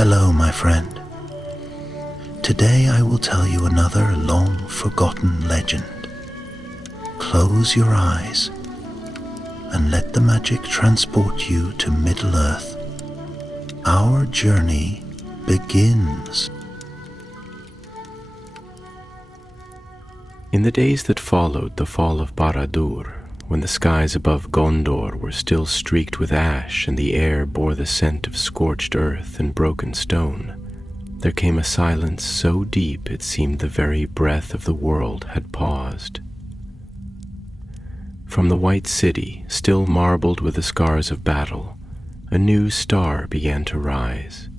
Hello, my friend. Today I will tell you another long-forgotten legend. Close your eyes and let the magic transport you to Middle-earth. Our journey begins. In the days that followed the fall of Barad-dûr, when the skies above Gondor were still streaked with ash and the air bore the scent of scorched earth and broken stone, there came a silence so deep it seemed the very breath of the world had paused. From the white city, still marbled with the scars of battle, a new star began to rise,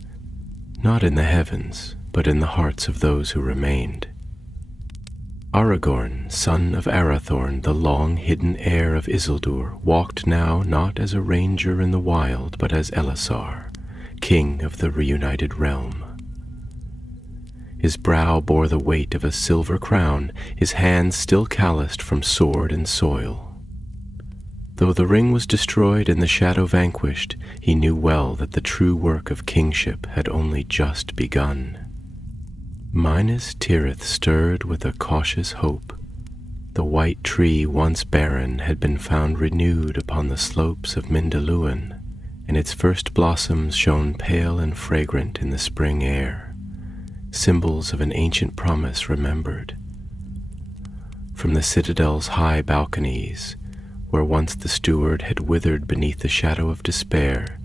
not in the heavens, but in the hearts of those who remained. Aragorn, son of Arathorn, the long-hidden heir of Isildur, walked now not as a ranger in the wild, but as Elisar, king of the reunited realm. His brow bore the weight of a silver crown, his hands still calloused from sword and soil. Though the ring was destroyed and the shadow vanquished, he knew well that the true work of kingship had only just begun. Minas Tirith stirred with a cautious hope. The white tree, once barren, had been found renewed upon the slopes of Mindalluin, and its first blossoms shone pale and fragrant in the spring air, symbols of an ancient promise remembered. From the citadel's high balconies, where once the steward had withered beneath the shadow of despair,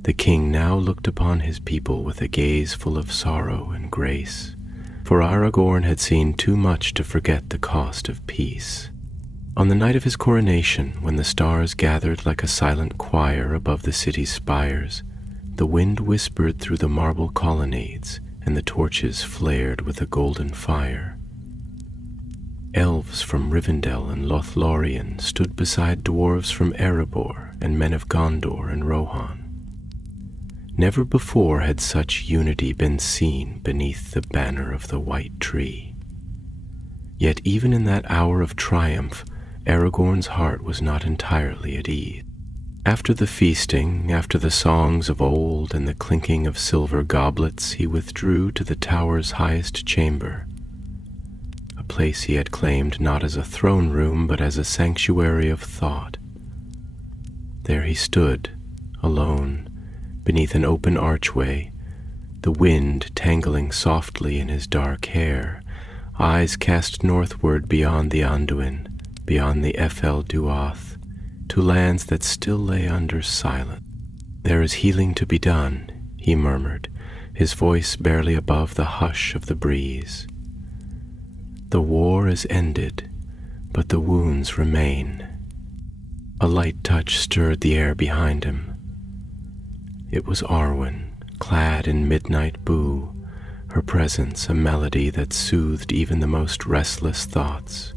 the king now looked upon his people with a gaze full of sorrow and grace. For Aragorn had seen too much to forget the cost of peace. On the night of his coronation, when the stars gathered like a silent choir above the city's spires, the wind whispered through the marble colonnades, and the torches flared with a golden fire. Elves from Rivendell and Lothlorien stood beside dwarves from Erebor and men of Gondor and Rohan. Never before had such unity been seen beneath the banner of the white tree. Yet even in that hour of triumph, Aragorn's heart was not entirely at ease. After the feasting, after the songs of old and the clinking of silver goblets, he withdrew to the tower's highest chamber, a place he had claimed not as a throne room but as a sanctuary of thought. There he stood, alone, beneath an open archway, the wind tangling softly in his dark hair, eyes cast northward beyond the Anduin, beyond the Ephel Duath, to lands that still lay under silence. "There is healing to be done," he murmured, his voice barely above the hush of the breeze. "The war is ended, but the wounds remain." A light touch stirred the air behind him. It was Arwen, clad in midnight boo, her presence a melody that soothed even the most restless thoughts.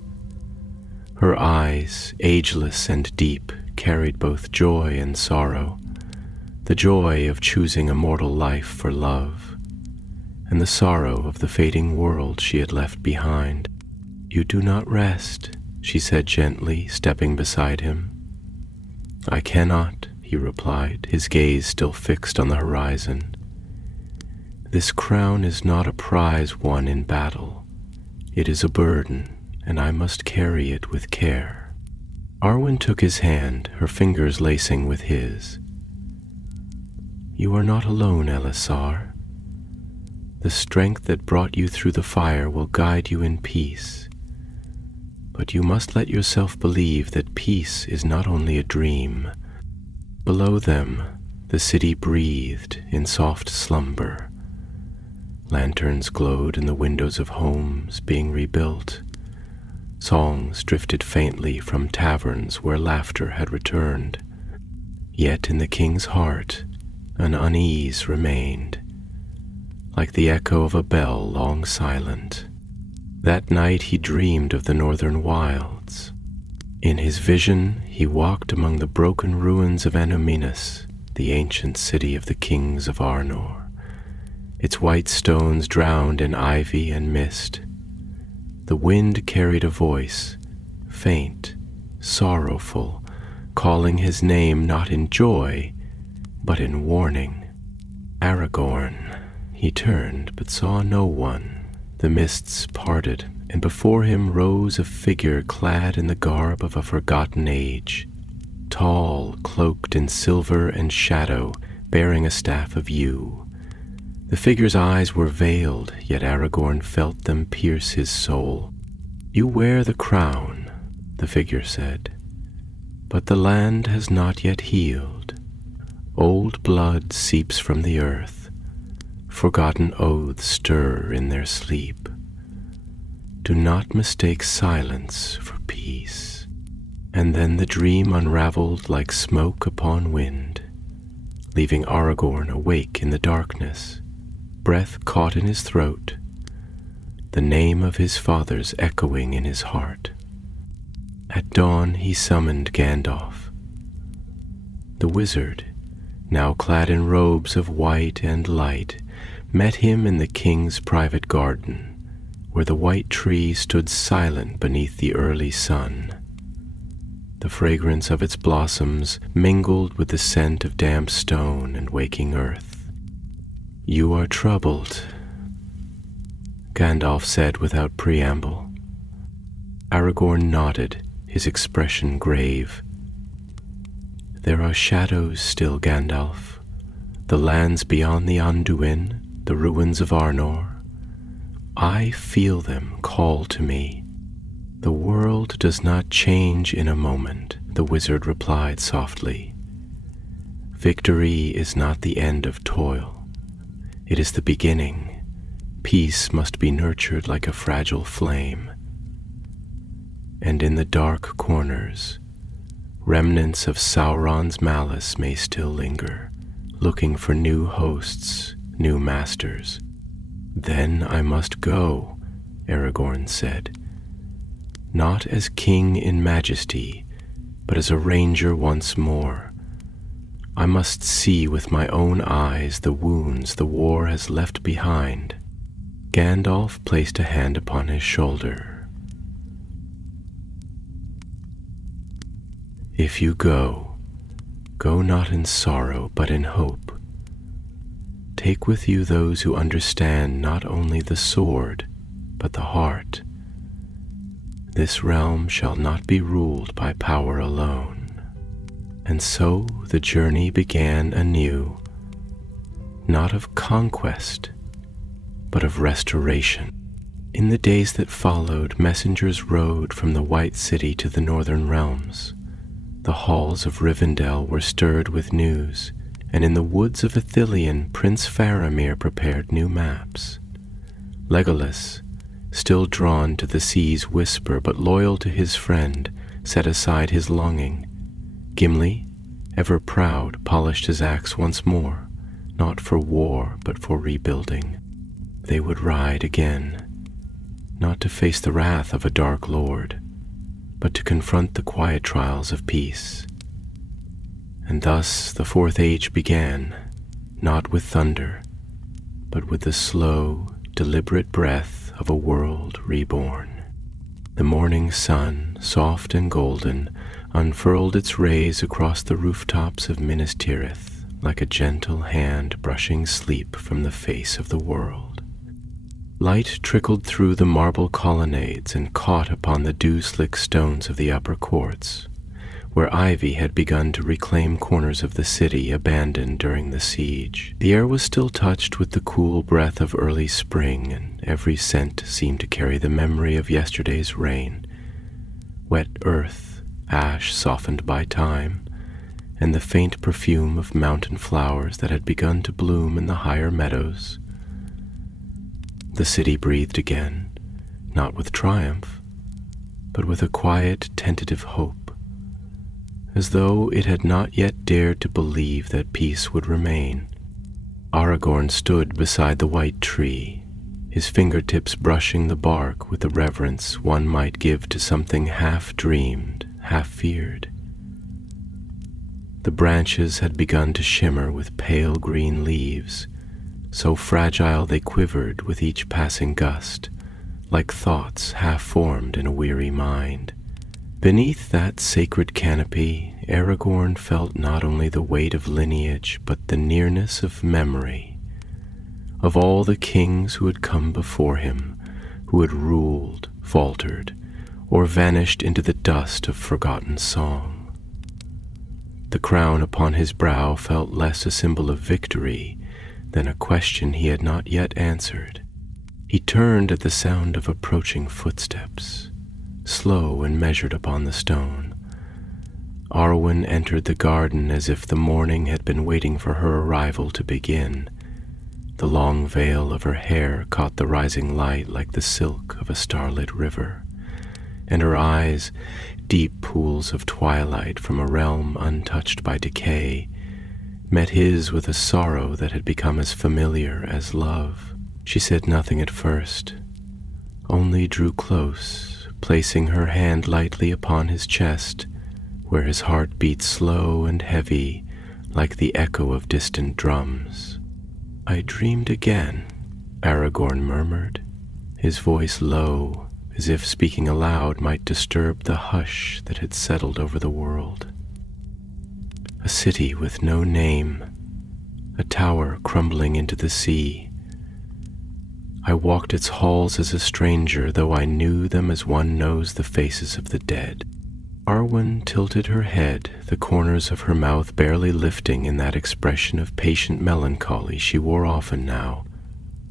Her eyes, ageless and deep, carried both joy and sorrow, the joy of choosing a mortal life for love, and the sorrow of the fading world she had left behind. "You do not rest," she said gently, stepping beside him. "I cannot," he replied, his gaze still fixed on the horizon. "This crown is not a prize won in battle. It is a burden, and I must carry it with care." Arwen took his hand, her fingers lacing with his. "You are not alone, Elisar. The strength that brought you through the fire will guide you in peace. But you must let yourself believe that peace is not only a dream." Below them, the city breathed in soft slumber. Lanterns glowed in the windows of homes being rebuilt. Songs drifted faintly from taverns where laughter had returned. Yet in the king's heart, an unease remained, like the echo of a bell long silent. That night he dreamed of the northern wilds. In his vision, he walked among the broken ruins of Anominus, the ancient city of the kings of Arnor, its white stones drowned in ivy and mist. The wind carried a voice, faint, sorrowful, calling his name not in joy, but in warning. Aragorn. He turned, but saw no one. The mists parted, and before him rose a figure clad in the garb of a forgotten age, tall, cloaked in silver and shadow, bearing a staff of yew. The figure's eyes were veiled, yet Aragorn felt them pierce his soul. "You wear the crown," the figure said, "but the land has not yet healed. Old blood seeps from the earth. Forgotten oaths stir in their sleep. Do not mistake silence for peace." And then the dream unraveled like smoke upon wind, leaving Aragorn awake in the darkness, breath caught in his throat, the name of his fathers echoing in his heart. At dawn he summoned Gandalf. The wizard, now clad in robes of white and light, met him in the king's private garden, where the white tree stood silent beneath the early sun. The fragrance of its blossoms mingled with the scent of damp stone and waking earth. "You are troubled," Gandalf said without preamble. Aragorn nodded, his expression grave. "There are shadows still, Gandalf. The lands beyond the Anduin, the ruins of Arnor. I feel them call to me." "The world does not change in a moment," the wizard replied softly. "Victory is not the end of toil. It is the beginning. Peace must be nurtured like a fragile flame. And in the dark corners, remnants of Sauron's malice may still linger, looking for new hosts, new masters." "Then I must go," Aragorn said, "not as king in majesty, but as a ranger once more. I must see with my own eyes the wounds the war has left behind." Gandalf placed a hand upon his shoulder. "If you go, go not in sorrow, but in hope. Take with you those who understand not only the sword, but the heart. This realm shall not be ruled by power alone." And so the journey began anew, not of conquest, but of restoration. In the days that followed, messengers rode from the White City to the northern realms. The halls of Rivendell were stirred with news, and in the woods of Ithilien, Prince Faramir prepared new maps. Legolas, still drawn to the sea's whisper but loyal to his friend, set aside his longing. Gimli, ever proud, polished his axe once more, not for war but for rebuilding. They would ride again, not to face the wrath of a dark lord, but to confront the quiet trials of peace. And thus the Fourth Age began, not with thunder, but with the slow, deliberate breath of a world reborn. The morning sun, soft and golden, unfurled its rays across the rooftops of Minas Tirith like a gentle hand brushing sleep from the face of the world. Light trickled through the marble colonnades and caught upon the dew-slick stones of the upper courts, where ivy had begun to reclaim corners of the city abandoned during the siege. The air was still touched with the cool breath of early spring, and every scent seemed to carry the memory of yesterday's rain. Wet earth, ash softened by time, and the faint perfume of mountain flowers that had begun to bloom in the higher meadows. The city breathed again, not with triumph, but with a quiet, tentative hope, as though it had not yet dared to believe that peace would remain. Aragorn stood beside the white tree, his fingertips brushing the bark with the reverence one might give to something half-dreamed, half-feared. The branches had begun to shimmer with pale green leaves, so fragile they quivered with each passing gust, like thoughts half-formed in a weary mind. Beneath that sacred canopy, Aragorn felt not only the weight of lineage, but the nearness of memory. Of all the kings who had come before him, who had ruled, faltered, or vanished into the dust of forgotten song. The crown upon his brow felt less a symbol of victory than a question he had not yet answered. He turned at the sound of approaching footsteps, slow and measured upon the stone. Arwen entered the garden as if the morning had been waiting for her arrival to begin. The long veil of her hair caught the rising light like the silk of a starlit river, and her eyes, deep pools of twilight from a realm untouched by decay, met his with a sorrow that had become as familiar as love. She said nothing at first, only drew close, placing her hand lightly upon his chest, where his heart beat slow and heavy like the echo of distant drums. "I dreamed again," Aragorn murmured, his voice low, as if speaking aloud might disturb the hush that had settled over the world. A city with no name, a tower crumbling into the sea. I walked its halls as a stranger, though I knew them as one knows the faces of the dead. Arwen tilted her head, the corners of her mouth barely lifting in that expression of patient melancholy she wore often now,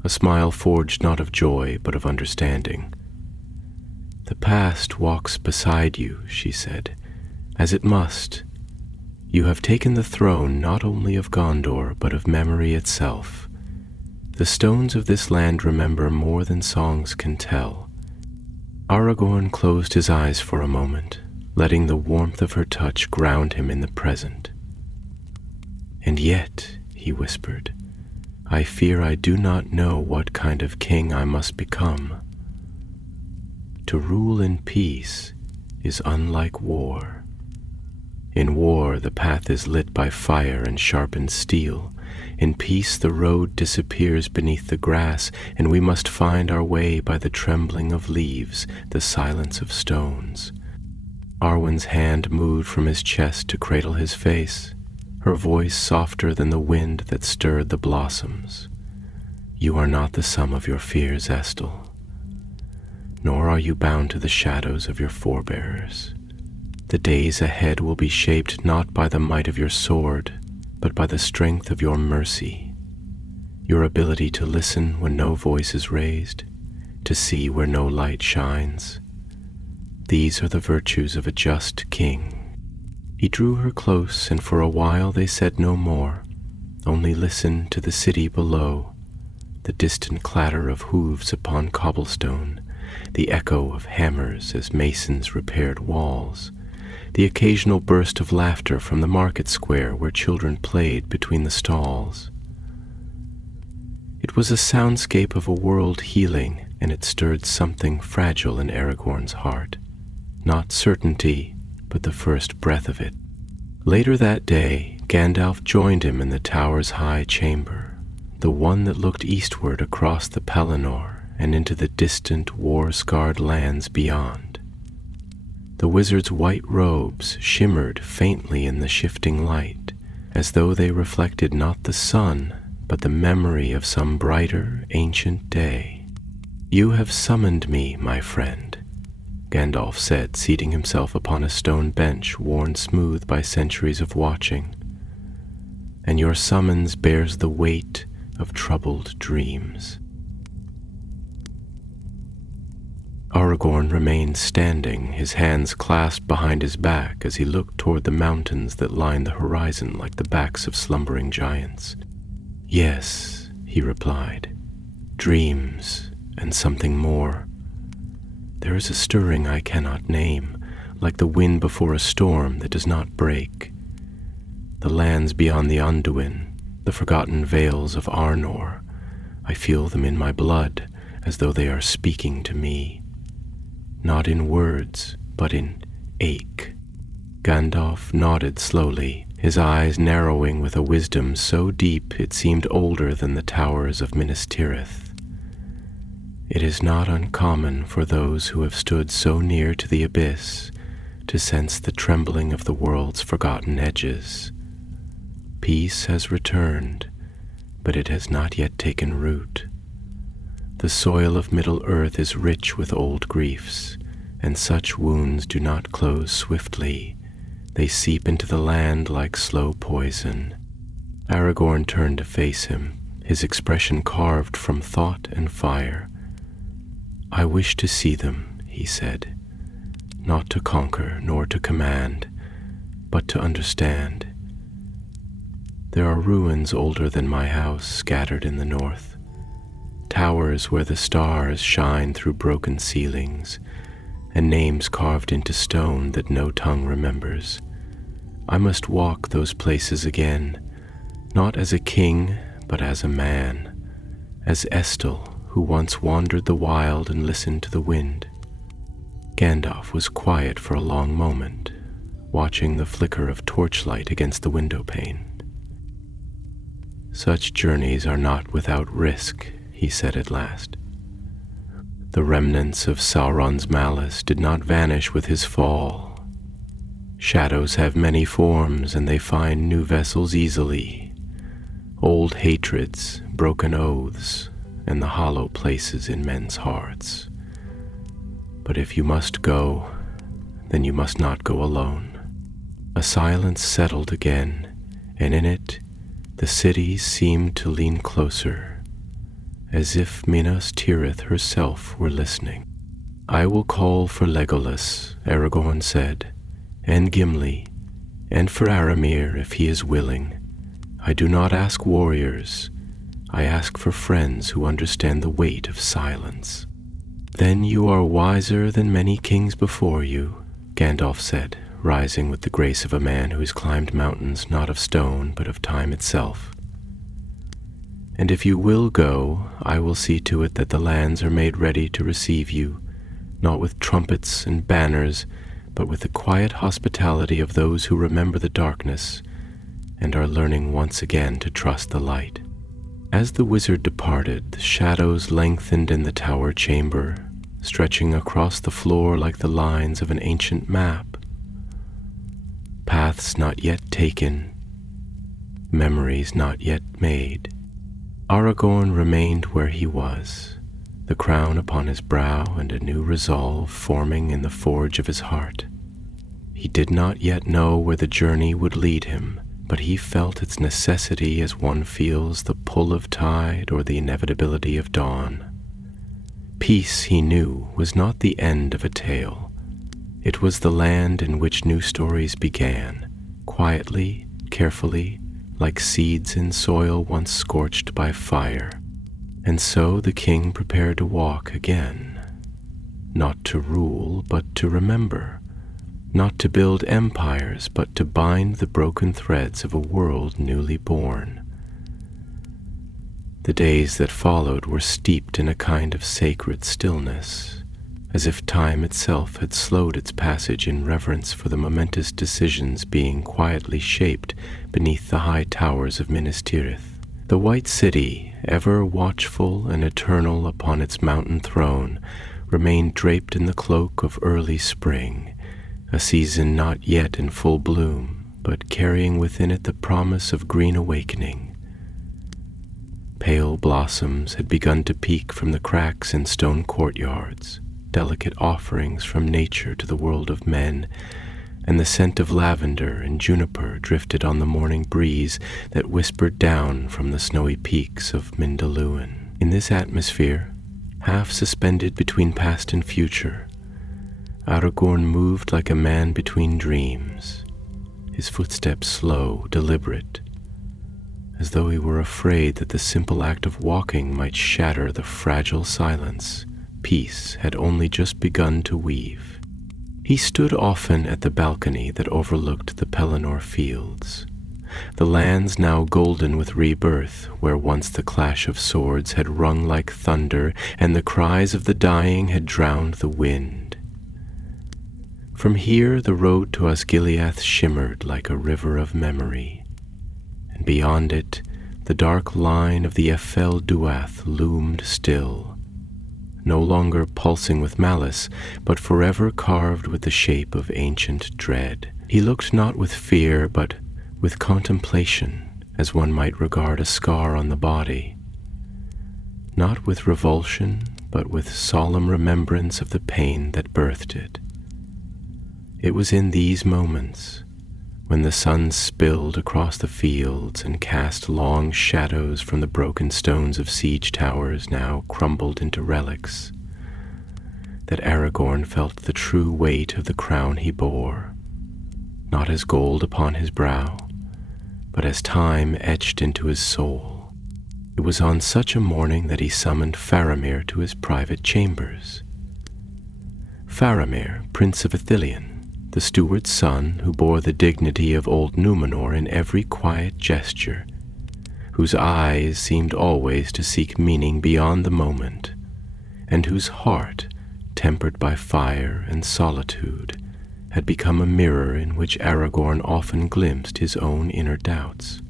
a smile forged not of joy but of understanding. "The past walks beside you," she said, "as it must. You have taken the throne not only of Gondor but of memory itself. The stones of this land remember more than songs can tell." Aragorn closed his eyes for a moment, letting the warmth of her touch ground him in the present. "And yet," he whispered, "I fear I do not know what kind of king I must become. To rule in peace is unlike war. In war the path is lit by fire and sharpened steel. In peace the road disappears beneath the grass, and we must find our way by the trembling of leaves, the silence of stones." Arwen's hand moved from his chest to cradle his face, her voice softer than the wind that stirred the blossoms. "You are not the sum of your fears, Estel, nor are you bound to the shadows of your forebears. The days ahead will be shaped not by the might of your sword, but by the strength of your mercy, your ability to listen when no voice is raised, to see where no light shines. These are the virtues of a just king." He drew her close, and for a while they said no more, only listened to the city below, the distant clatter of hooves upon cobblestone, the echo of hammers as masons repaired walls, the occasional burst of laughter from the market square where children played between the stalls. It was a soundscape of a world healing, and it stirred something fragile in Aragorn's heart. Not certainty, but the first breath of it. Later that day, Gandalf joined him in the tower's high chamber, the one that looked eastward across the Pelennor and into the distant, war-scarred lands beyond. The wizard's white robes shimmered faintly in the shifting light, as though they reflected not the sun, but the memory of some brighter, ancient day. "You have summoned me, my friend," Gandalf said, seating himself upon a stone bench worn smooth by centuries of watching, "and your summons bears the weight of troubled dreams." Aragorn remained standing, his hands clasped behind his back as he looked toward the mountains that lined the horizon like the backs of slumbering giants. "Yes," he replied, "dreams and something more. There is a stirring I cannot name, like the wind before a storm that does not break. The lands beyond the Anduin, the forgotten vales of Arnor, I feel them in my blood as though they are speaking to me. Not in words, but in ache." Gandalf nodded slowly, his eyes narrowing with a wisdom so deep it seemed older than the towers of Minas Tirith. "It is not uncommon for those who have stood so near to the abyss to sense the trembling of the world's forgotten edges. Peace has returned, but it has not yet taken root. The soil of Middle-earth is rich with old griefs, and such wounds do not close swiftly. They seep into the land like slow poison. Aragorn turned to face him, his expression carved from thought and fire. "I wish to see them," he said, "not to conquer nor to command, but to understand. There are ruins older than my house scattered in the north, towers where the stars shine through broken ceilings, and names carved into stone that no tongue remembers. I must walk those places again, not as a king, but as a man, as Estel, who once wandered the wild and listened to the wind." Gandalf was quiet for a long moment, watching the flicker of torchlight against the window pane. "Such journeys are not without risk," he said at last. "The remnants of Sauron's malice did not vanish with his fall. Shadows have many forms, and they find new vessels easily. Old hatreds, broken oaths, and the hollow places in men's hearts. But if you must go, then you must not go alone." A silence settled again, and in it the city seemed to lean closer, as if Minas Tirith herself were listening. "I will call for Legolas," Aragorn said, "and Gimli, and for Aramir if he is willing. I do not ask warriors, I ask for friends who understand the weight of silence." "Then you are wiser than many kings before you," Gandalf said, rising with the grace of a man who has climbed mountains not of stone but of time itself. "And if you will go, I will see to it that the lands are made ready to receive you, not with trumpets and banners, but with the quiet hospitality of those who remember the darkness and are learning once again to trust the light." As the wizard departed, the shadows lengthened in the tower chamber, stretching across the floor like the lines of an ancient map. Paths not yet taken, memories not yet made. Aragorn remained where he was, the crown upon his brow and a new resolve forming in the forge of his heart. He did not yet know where the journey would lead him, but he felt its necessity as one feels the pull of tide or the inevitability of dawn. Peace, he knew, was not the end of a tale. It was the land in which new stories began, quietly, carefully, like seeds in soil once scorched by fire. And so the king prepared to walk again, not to rule, but to remember, not to build empires, but to bind the broken threads of a world newly born. The days that followed were steeped in a kind of sacred stillness, as if time itself had slowed its passage in reverence for the momentous decisions being quietly shaped beneath the high towers of Minas Tirith. The White City, ever watchful and eternal upon its mountain throne, remained draped in the cloak of early spring, a season not yet in full bloom, but carrying within it the promise of green awakening. Pale blossoms had begun to peek from the cracks in stone courtyards, delicate offerings from nature to the world of men, and the scent of lavender and juniper drifted on the morning breeze that whispered down from the snowy peaks of Mindalluin. In this atmosphere, half suspended between past and future, Aragorn moved like a man between dreams, his footsteps slow, deliberate, as though he were afraid that the simple act of walking might shatter the fragile silence peace had only just begun to weave. He stood often at the balcony that overlooked the Pelennor fields, the lands now golden with rebirth, where once the clash of swords had rung like thunder and the cries of the dying had drowned the wind. From here the road to Osgiliath shimmered like a river of memory, and beyond it the dark line of the Ephel Duath loomed still, no longer pulsing with malice, but forever carved with the shape of ancient dread. He looked not with fear, but with contemplation, as one might regard a scar on the body, not with revulsion, but with solemn remembrance of the pain that birthed it. It was in these moments, when the sun spilled across the fields and cast long shadows from the broken stones of siege towers now crumbled into relics, that Aragorn felt the true weight of the crown he bore, not as gold upon his brow, but as time etched into his soul. It was on such a morning that he summoned Faramir to his private chambers. Faramir, Prince of Ithilien, the steward's son who bore the dignity of old Númenor in every quiet gesture, whose eyes seemed always to seek meaning beyond the moment, and whose heart, tempered by fire and solitude, had become a mirror in which Aragorn often glimpsed his own inner doubts.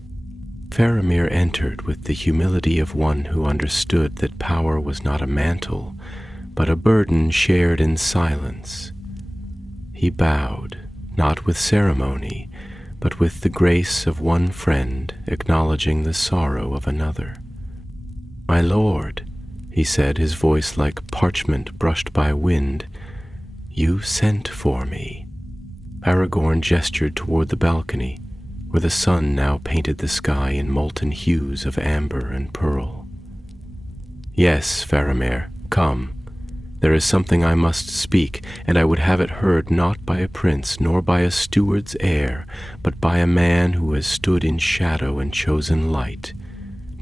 Faramir entered with the humility of one who understood that power was not a mantle, but a burden shared in silence. He bowed, not with ceremony, but with the grace of one friend acknowledging the sorrow of another. "My lord," he said, his voice like parchment brushed by wind, "you sent for me." Aragorn gestured toward the balcony, where the sun now painted the sky in molten hues of amber and pearl. "Yes, Faramir, come. There is something I must speak, and I would have it heard not by a prince nor by a steward's heir, but by a man who has stood in shadow and chosen light,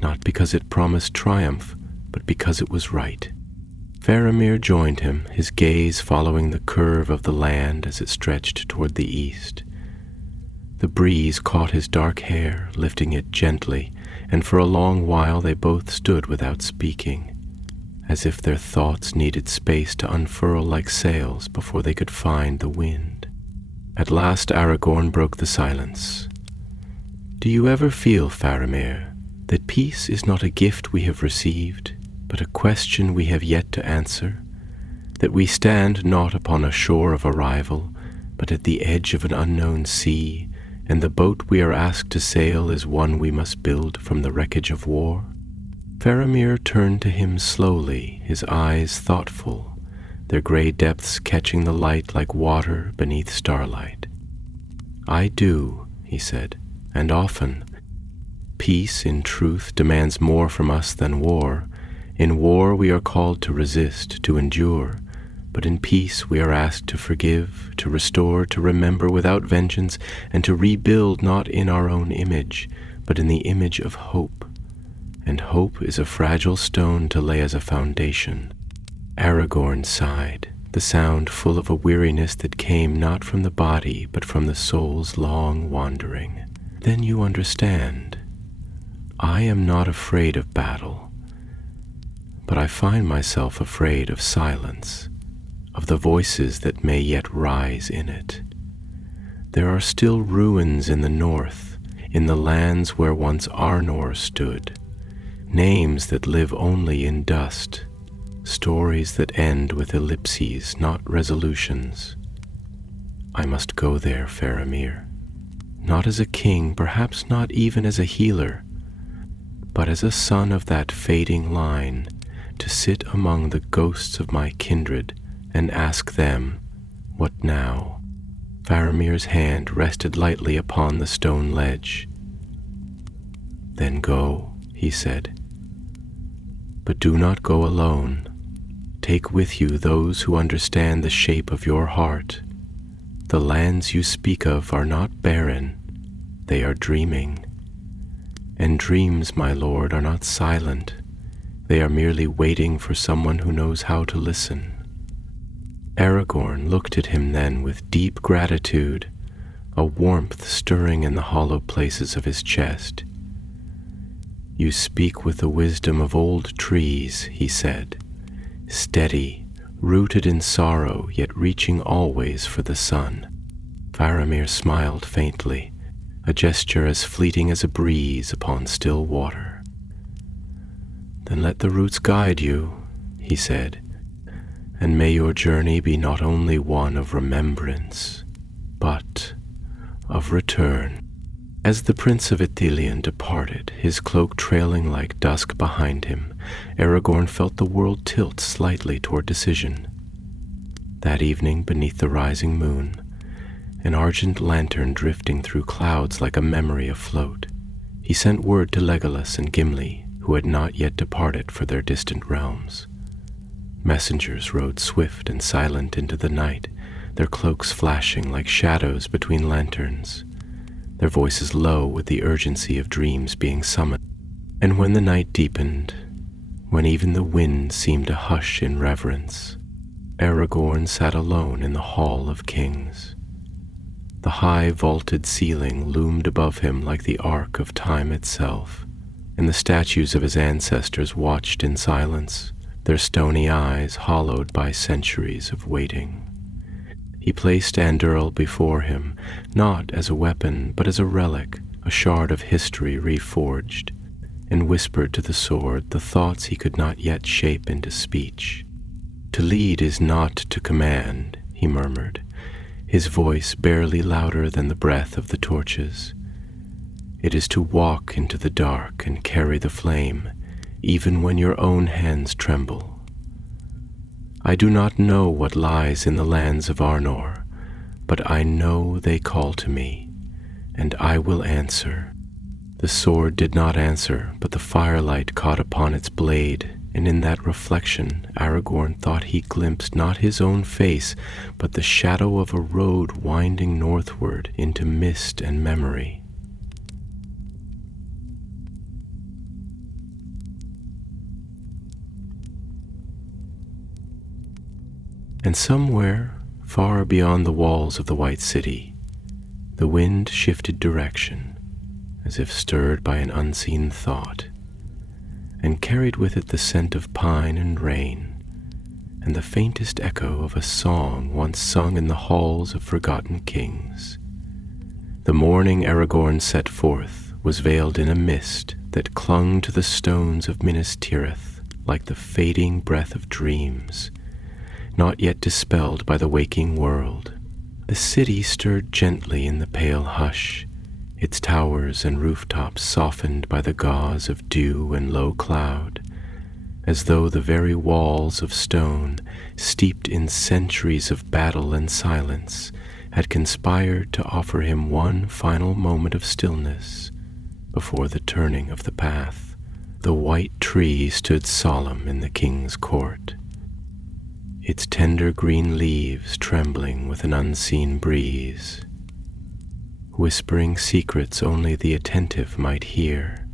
not because it promised triumph, but because it was right." Faramir joined him, his gaze following the curve of the land as it stretched toward the east. The breeze caught his dark hair, lifting it gently, and for a long while they both stood without speaking, as if their thoughts needed space to unfurl like sails before they could find the wind. At last Aragorn broke the silence. "Do you ever feel, Faramir, that peace is not a gift we have received, but a question we have yet to answer? That we stand not upon a shore of arrival, but at the edge of an unknown sea, and the boat we are asked to sail is one we must build from the wreckage of war?" Faramir turned to him slowly, his eyes thoughtful, their gray depths catching the light like water beneath starlight. "I do," he said, "and often. Peace, in truth, demands more from us than war. In war we are called to resist, to endure, but in peace we are asked to forgive, to restore, to remember without vengeance, and to rebuild not in our own image, but in the image of hope. And hope is a fragile stone to lay as a foundation." Aragorn sighed, the sound full of a weariness that came not from the body, but from the soul's long wandering. "Then you understand. I am not afraid of battle, but I find myself afraid of silence, of the voices that may yet rise in it. There are still ruins in the north, in the lands where once Arnor stood, names that live only in dust, stories that end with ellipses, not resolutions. I must go there, Faramir, not as a king, perhaps not even as a healer, but as a son of that fading line, to sit among the ghosts of my kindred and ask them, what now? Faramir's hand rested lightly upon the stone ledge. "Then go," he said. "But do not go alone. Take with you those who understand the shape of your heart. The lands you speak of are not barren, they are dreaming. And dreams, my lord, are not silent. They are merely waiting for someone who knows how to listen." Aragorn looked at him then with deep gratitude, a warmth stirring in the hollow places of his chest. "You speak with the wisdom of old trees," he said, "steady, rooted in sorrow, yet reaching always for the sun." Faramir smiled faintly, a gesture as fleeting as a breeze upon still water. "Then let the roots guide you," he said, "and may your journey be not only one of remembrance, but of return." As the Prince of Ithilien departed, his cloak trailing like dusk behind him, Aragorn felt the world tilt slightly toward decision. That evening, beneath the rising moon, an argent lantern drifting through clouds like a memory afloat, he sent word to Legolas and Gimli, who had not yet departed for their distant realms. Messengers rode swift and silent into the night, their cloaks flashing like shadows between lanterns, their voices low with the urgency of dreams being summoned. And when the night deepened, when even the wind seemed to hush in reverence, Aragorn sat alone in the Hall of Kings. The high vaulted ceiling loomed above him like the arc of time itself, and the statues of his ancestors watched in silence, their stony eyes hollowed by centuries of waiting. He placed Anduril before him, not as a weapon, but as a relic, a shard of history reforged, and whispered to the sword the thoughts he could not yet shape into speech. "To lead is not to command," he murmured, his voice barely louder than the breath of the torches. "It is to walk into the dark and carry the flame, even when your own hands tremble. I do not know what lies in the lands of Arnor, but I know they call to me, and I will answer." The sword did not answer, but the firelight caught upon its blade, and in that reflection Aragorn thought he glimpsed not his own face, but the shadow of a road winding northward into mist and memory. And somewhere, far beyond the walls of the White City, the wind shifted direction, as if stirred by an unseen thought, and carried with it the scent of pine and rain, and the faintest echo of a song once sung in the halls of forgotten kings. The morning Aragorn set forth was veiled in a mist that clung to the stones of Minas Tirith like the fading breath of dreams, not yet dispelled by the waking world. The city stirred gently in the pale hush, its towers and rooftops softened by the gauze of dew and low cloud, as though the very walls of stone, steeped in centuries of battle and silence, had conspired to offer him one final moment of stillness before the turning of the path. The white tree stood solemn in the king's court, its tender green leaves trembling with an unseen breeze, whispering secrets only the attentive might hear,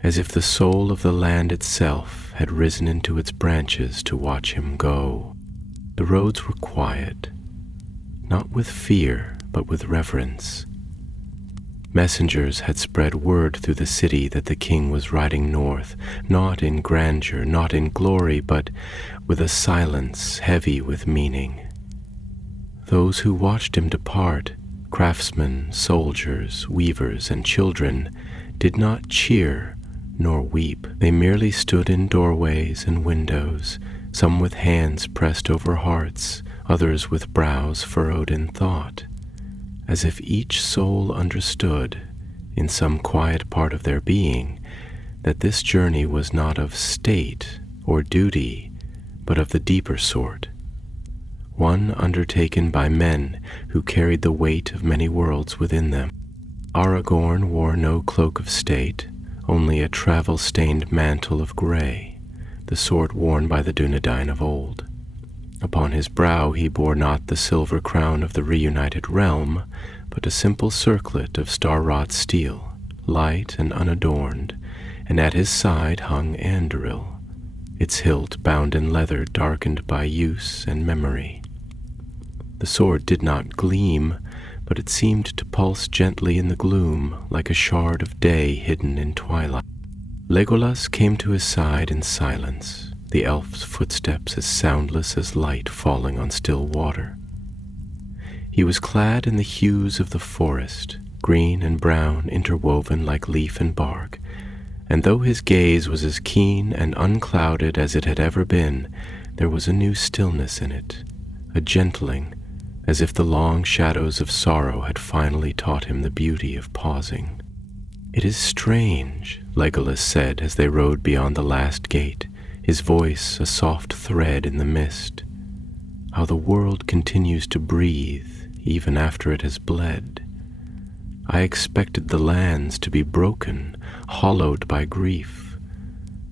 as if the soul of the land itself had risen into its branches to watch him go. The roads were quiet, not with fear, but with reverence. Messengers had spread word through the city that the king was riding north, not in grandeur, not in glory, but with a silence heavy with meaning. Those who watched him depart, craftsmen, soldiers, weavers, and children, did not cheer nor weep. They merely stood in doorways and windows, some with hands pressed over hearts, others with brows furrowed in thought, as if each soul understood, in some quiet part of their being, that this journey was not of state or duty, but of the deeper sort, one undertaken by men who carried the weight of many worlds within them. Aragorn wore no cloak of state, only a travel-stained mantle of gray, the sort worn by the Dunedain of old. Upon his brow he bore not the silver crown of the reunited realm, but a simple circlet of star-wrought steel, light and unadorned, and at his side hung Anduril, its hilt bound in leather darkened by use and memory. The sword did not gleam, but it seemed to pulse gently in the gloom like a shard of day hidden in twilight. Legolas came to his side in silence, the elf's footsteps as soundless as light falling on still water. He was clad in the hues of the forest, green and brown interwoven like leaf and bark, and though his gaze was as keen and unclouded as it had ever been, there was a new stillness in it, a gentling, as if the long shadows of sorrow had finally taught him the beauty of pausing. "It is strange," Legolas said as they rode beyond the last gate, his voice a soft thread in the mist, "how the world continues to breathe even after it has bled. I expected the lands to be broken, hollowed by grief,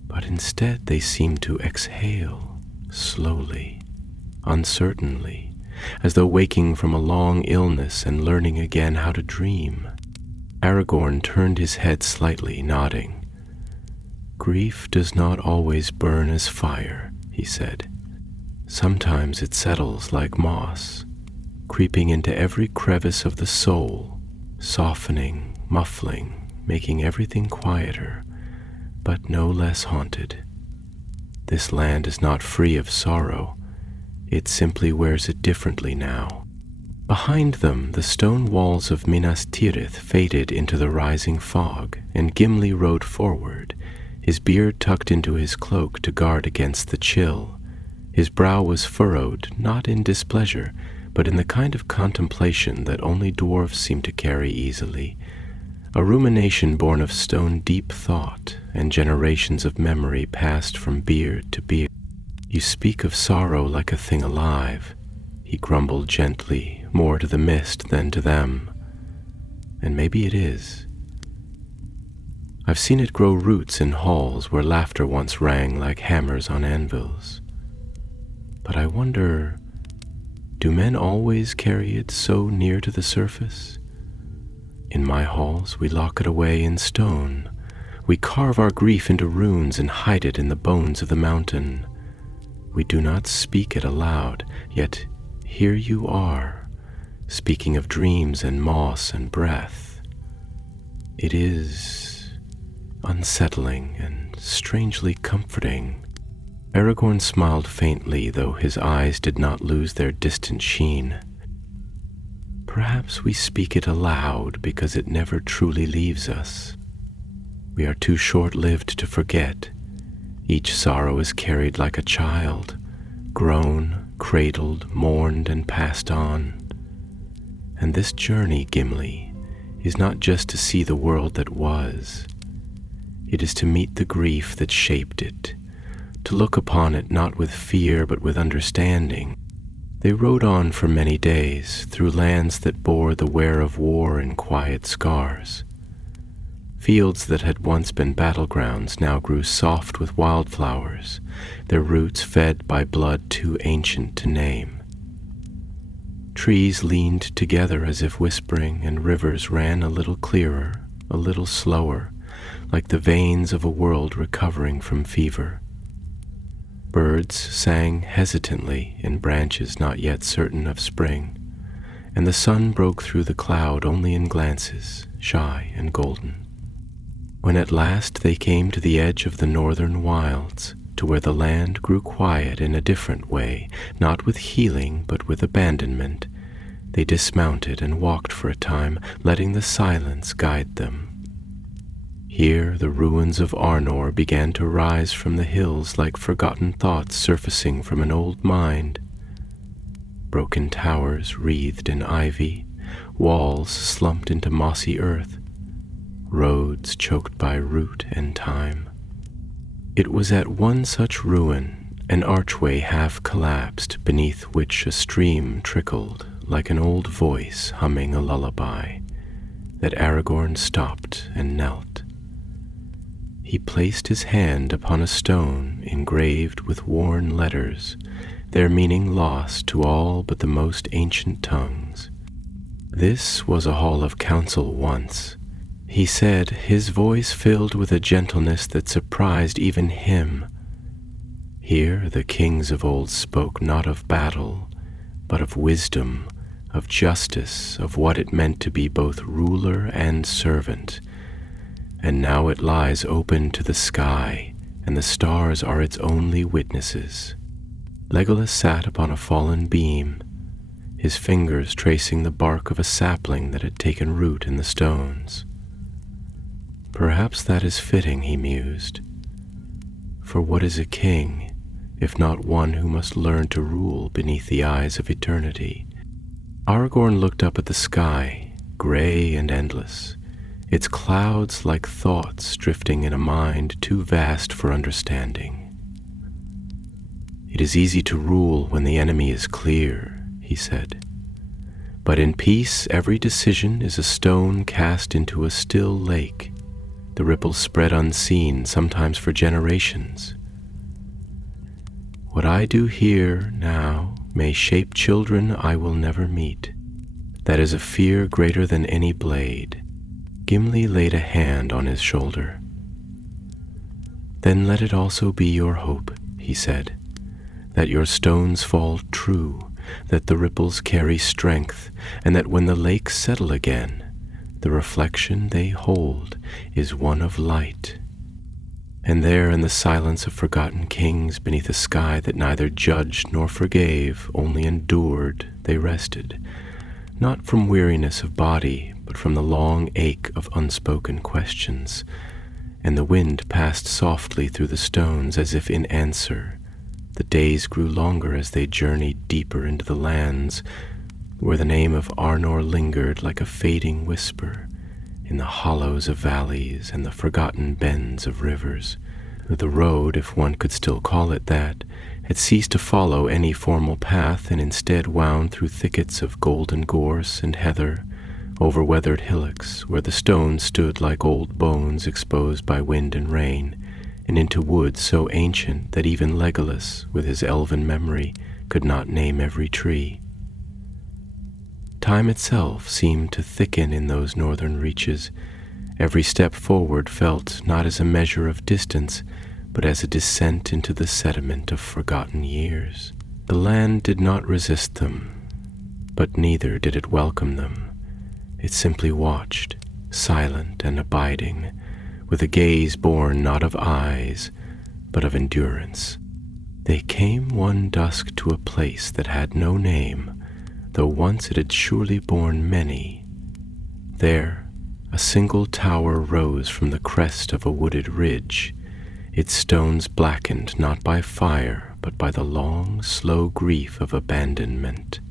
but instead they seem to exhale slowly, uncertainly, as though waking from a long illness and learning again how to dream." Aragorn turned his head slightly, nodding. "Grief does not always burn as fire," he said. "Sometimes it settles like moss, creeping into every crevice of the soul, softening, muffling, making everything quieter, but no less haunted. This land is not free of sorrow. It simply wears it differently now." Behind them, the stone walls of Minas Tirith faded into the rising fog, and Gimli rode forward, his beard tucked into his cloak to guard against the chill. His brow was furrowed, not in displeasure, but in the kind of contemplation that only dwarves seem to carry easily, a rumination born of stone-deep thought and generations of memory passed from beard to beard. "You speak of sorrow like a thing alive," he grumbled gently, more to the mist than to them. "And maybe it is. I've seen it grow roots in halls where laughter once rang like hammers on anvils. But I wonder, do men always carry it so near to the surface? In my halls we lock it away in stone. We carve our grief into runes and hide it in the bones of the mountain. We do not speak it aloud, yet here you are, speaking of dreams and moss and breath. It is unsettling and strangely comforting." Aragorn smiled faintly, though his eyes did not lose their distant sheen. "Perhaps we speak it aloud because it never truly leaves us. We are too short-lived to forget. Each sorrow is carried like a child, grown, cradled, mourned, and passed on. And this journey, Gimli, is not just to see the world that was. It is to meet the grief that shaped it, to look upon it not with fear but with understanding." They rode on for many days, through lands that bore the wear of war and quiet scars. Fields that had once been battlegrounds now grew soft with wildflowers, their roots fed by blood too ancient to name. Trees leaned together as if whispering, and rivers ran a little clearer, a little slower, like the veins of a world recovering from fever. Birds sang hesitantly in branches not yet certain of spring, and the sun broke through the cloud only in glances, shy and golden. When at last they came to the edge of the northern wilds, to where the land grew quiet in a different way, not with healing but with abandonment, they dismounted and walked for a time, letting the silence guide them. Here the ruins of Arnor began to rise from the hills like forgotten thoughts surfacing from an old mind. Broken towers wreathed in ivy, walls slumped into mossy earth, roads choked by root and time. It was at one such ruin, an archway half collapsed, beneath which a stream trickled like an old voice humming a lullaby, that Aragorn stopped and knelt. He placed his hand upon a stone engraved with worn letters, their meaning lost to all but the most ancient tongues. This was a hall of council once, he said, his voice filled with a gentleness that surprised even him. Here the kings of old spoke not of battle, but of wisdom, of justice, of what it meant to be both ruler and servant. And now it lies open to the sky, and the stars are its only witnesses. Legolas sat upon a fallen beam, his fingers tracing the bark of a sapling that had taken root in the stones. Perhaps that is fitting, he mused. For what is a king, if not one who must learn to rule beneath the eyes of eternity? Aragorn looked up at the sky, gray and endless, its clouds like thoughts drifting in a mind too vast for understanding. "It is easy to rule when the enemy is clear," he said. "But in peace every decision is a stone cast into a still lake, the ripples spread unseen, sometimes for generations. What I do here now may shape children I will never meet. That is a fear greater than any blade." Gimli laid a hand on his shoulder. "Then let it also be your hope," he said, "that your stones fall true, that the ripples carry strength, and that when the lakes settle again, the reflection they hold is one of light." And there in the silence of forgotten kings, beneath a sky that neither judged nor forgave, only endured, they rested, not from weariness of body, but from the long ache of unspoken questions. And the wind passed softly through the stones as if in answer. The days grew longer as they journeyed deeper into the lands where the name of Arnor lingered like a fading whisper in the hollows of valleys and the forgotten bends of rivers. The road, if one could still call it that, had ceased to follow any formal path and instead wound through thickets of golden gorse and heather, over weathered hillocks where the stones stood like old bones exposed by wind and rain, and into woods so ancient that even Legolas, with his elven memory, could not name every tree. Time itself seemed to thicken in those northern reaches. Every step forward felt not as a measure of distance, but as a descent into the sediment of forgotten years. The land did not resist them, but neither did it welcome them. It simply watched, silent and abiding, with a gaze born not of eyes, but of endurance. They came one dusk to a place that had no name, though once it had surely borne many. There, a single tower rose from the crest of a wooded ridge, its stones blackened not by fire, but by the long, slow grief of abandonment.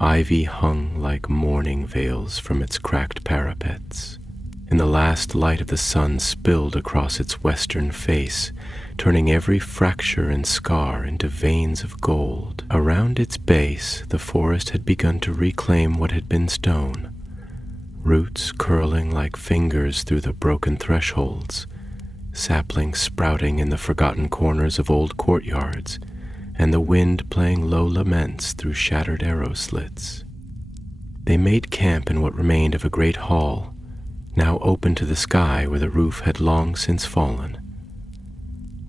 Ivy hung like mourning veils from its cracked parapets, and the last light of the sun spilled across its western face, turning every fracture and scar into veins of gold. Around its base, the forest had begun to reclaim what had been stone, roots curling like fingers through the broken thresholds, saplings sprouting in the forgotten corners of old courtyards, and the wind playing low laments through shattered arrow slits. They made camp in what remained of a great hall, now open to the sky where the roof had long since fallen.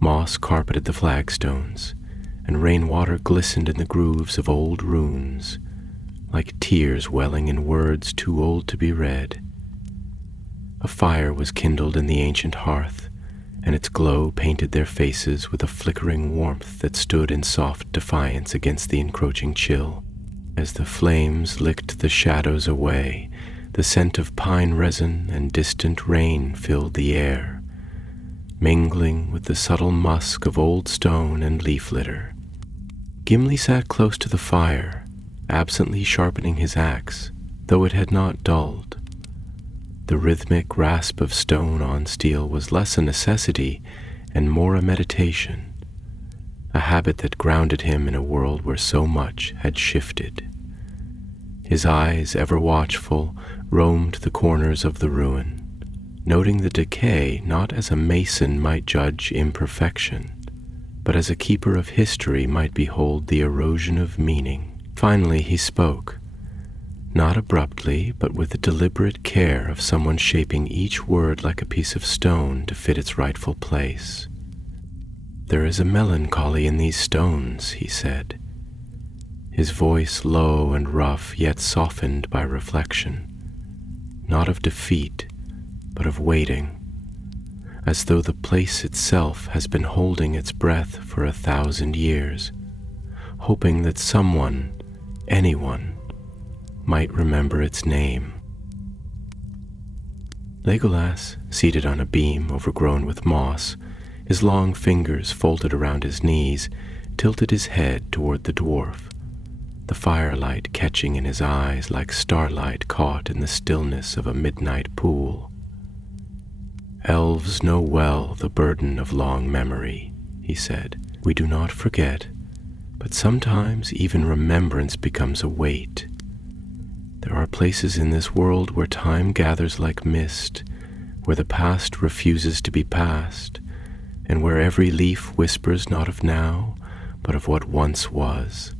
Moss carpeted the flagstones, and rainwater glistened in the grooves of old runes, like tears welling in words too old to be read. A fire was kindled in the ancient hearth, and its glow painted their faces with a flickering warmth that stood in soft defiance against the encroaching chill. As the flames licked the shadows away, the scent of pine resin and distant rain filled the air, mingling with the subtle musk of old stone and leaf litter. Gimli sat close to the fire, absently sharpening his axe, though it had not dulled. The rhythmic rasp of stone on steel was less a necessity and more a meditation, a habit that grounded him in a world where so much had shifted. His eyes, ever watchful, roamed the corners of the ruin, noting the decay not as a mason might judge imperfection, but as a keeper of history might behold the erosion of meaning. Finally he spoke, not abruptly, but with the deliberate care of someone shaping each word like a piece of stone to fit its rightful place. "There is a melancholy in these stones," he said, his voice low and rough, yet softened by reflection, not of defeat, but of waiting, as though the place itself has been holding its breath for 1,000 years, hoping that someone, anyone, might remember its name. Legolas, seated on a beam overgrown with moss, his long fingers folded around his knees, tilted his head toward the dwarf. the firelight catching in his eyes like starlight caught in the stillness of a midnight pool. "Elves know well the burden of long memory," he said. "We do not forget, but sometimes even remembrance becomes a weight. There are places in this world where time gathers like mist, where the past refuses to be past, and where every leaf whispers not of now, but of what once was.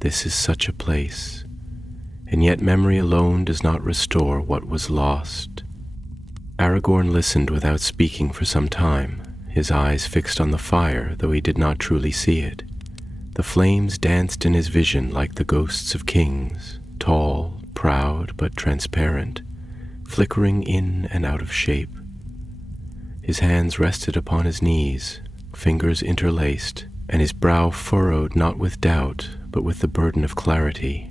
This is such a place, and yet memory alone does not restore what was lost." Aragorn listened without speaking for some time, his eyes fixed on the fire, though he did not truly see it. The flames danced in his vision like the ghosts of kings, tall, proud, but transparent, flickering in and out of shape. His hands rested upon his knees, fingers interlaced, and his brow furrowed not with doubt, but with the burden of clarity.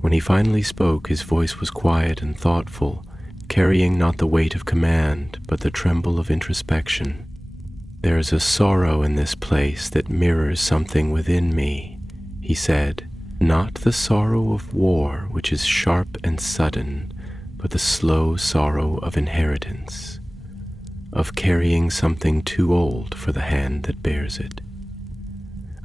When he finally spoke, his voice was quiet and thoughtful, carrying not the weight of command, but the tremble of introspection. "There is a sorrow in this place that mirrors something within me," he said, "not the sorrow of war, which is sharp and sudden, but the slow sorrow of inheritance, of carrying something too old for the hand that bears it.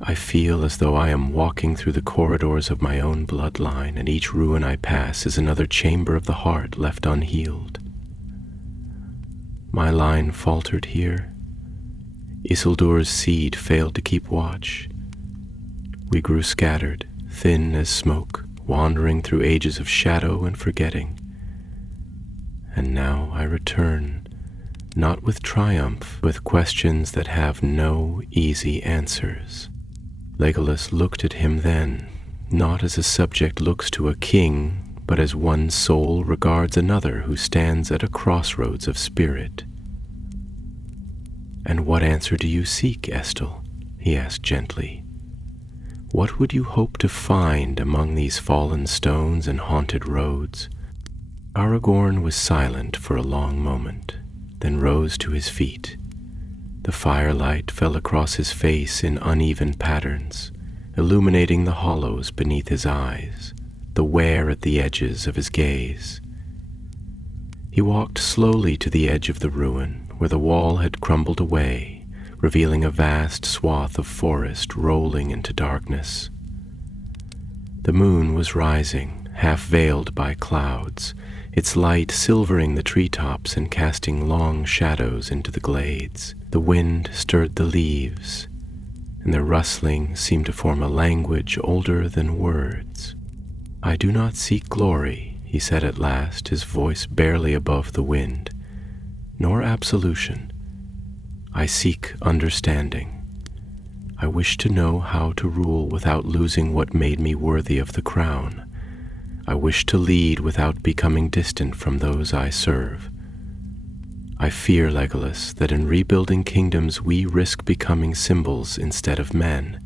I feel as though I am walking through the corridors of my own bloodline, and each ruin I pass is another chamber of the heart left unhealed. My line faltered here. Isildur's seed failed to keep watch. We grew scattered, thin as smoke, wandering through ages of shadow and forgetting. And now I return, not with triumph, with questions that have no easy answers." Legolas looked at him then, not as a subject looks to a king, but as one soul regards another who stands at a crossroads of spirit. "And what answer do you seek, Estel?" he asked gently. "What would you hope to find among these fallen stones and haunted roads?" Aragorn was silent for a long moment, then rose to his feet. The firelight fell across his face in uneven patterns, illuminating the hollows beneath his eyes, the wear at the edges of his gaze. He walked slowly to the edge of the ruin, where the wall had crumbled away, revealing a vast swath of forest rolling into darkness. The moon was rising, half veiled by clouds, its light silvering the treetops and casting long shadows into the glades. The wind stirred the leaves, and their rustling seemed to form a language older than words. "I do not seek glory," he said at last, his voice barely above the wind, "nor absolution. I seek understanding. I wish to know how to rule without losing what made me worthy of the crown. I wish to lead without becoming distant from those I serve. I fear, Legolas, that in rebuilding kingdoms we risk becoming symbols instead of men.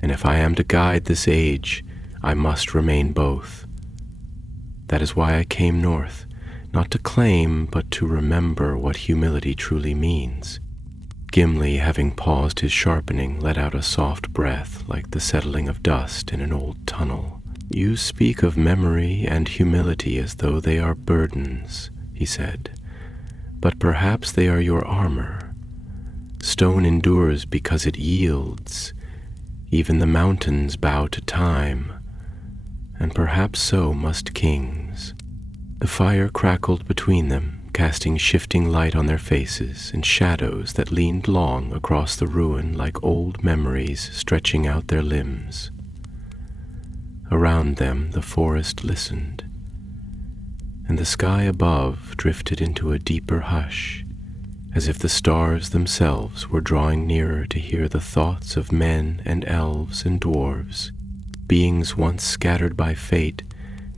And if I am to guide this age, I must remain both. That is why I came north, not to claim, but to remember what humility truly means." Gimli, having paused his sharpening, let out a soft breath like the settling of dust in an old tunnel. "You speak of memory and humility as though they are burdens," he said, "but perhaps they are your armor. Stone endures because it yields. Even the mountains bow to time, and perhaps so must kings." The fire crackled between them, casting shifting light on their faces and shadows that leaned long across the ruin like old memories stretching out their limbs. Around them the forest listened, and the sky above drifted into a deeper hush, as if the stars themselves were drawing nearer to hear the thoughts of men and elves and dwarves, beings once scattered by fate,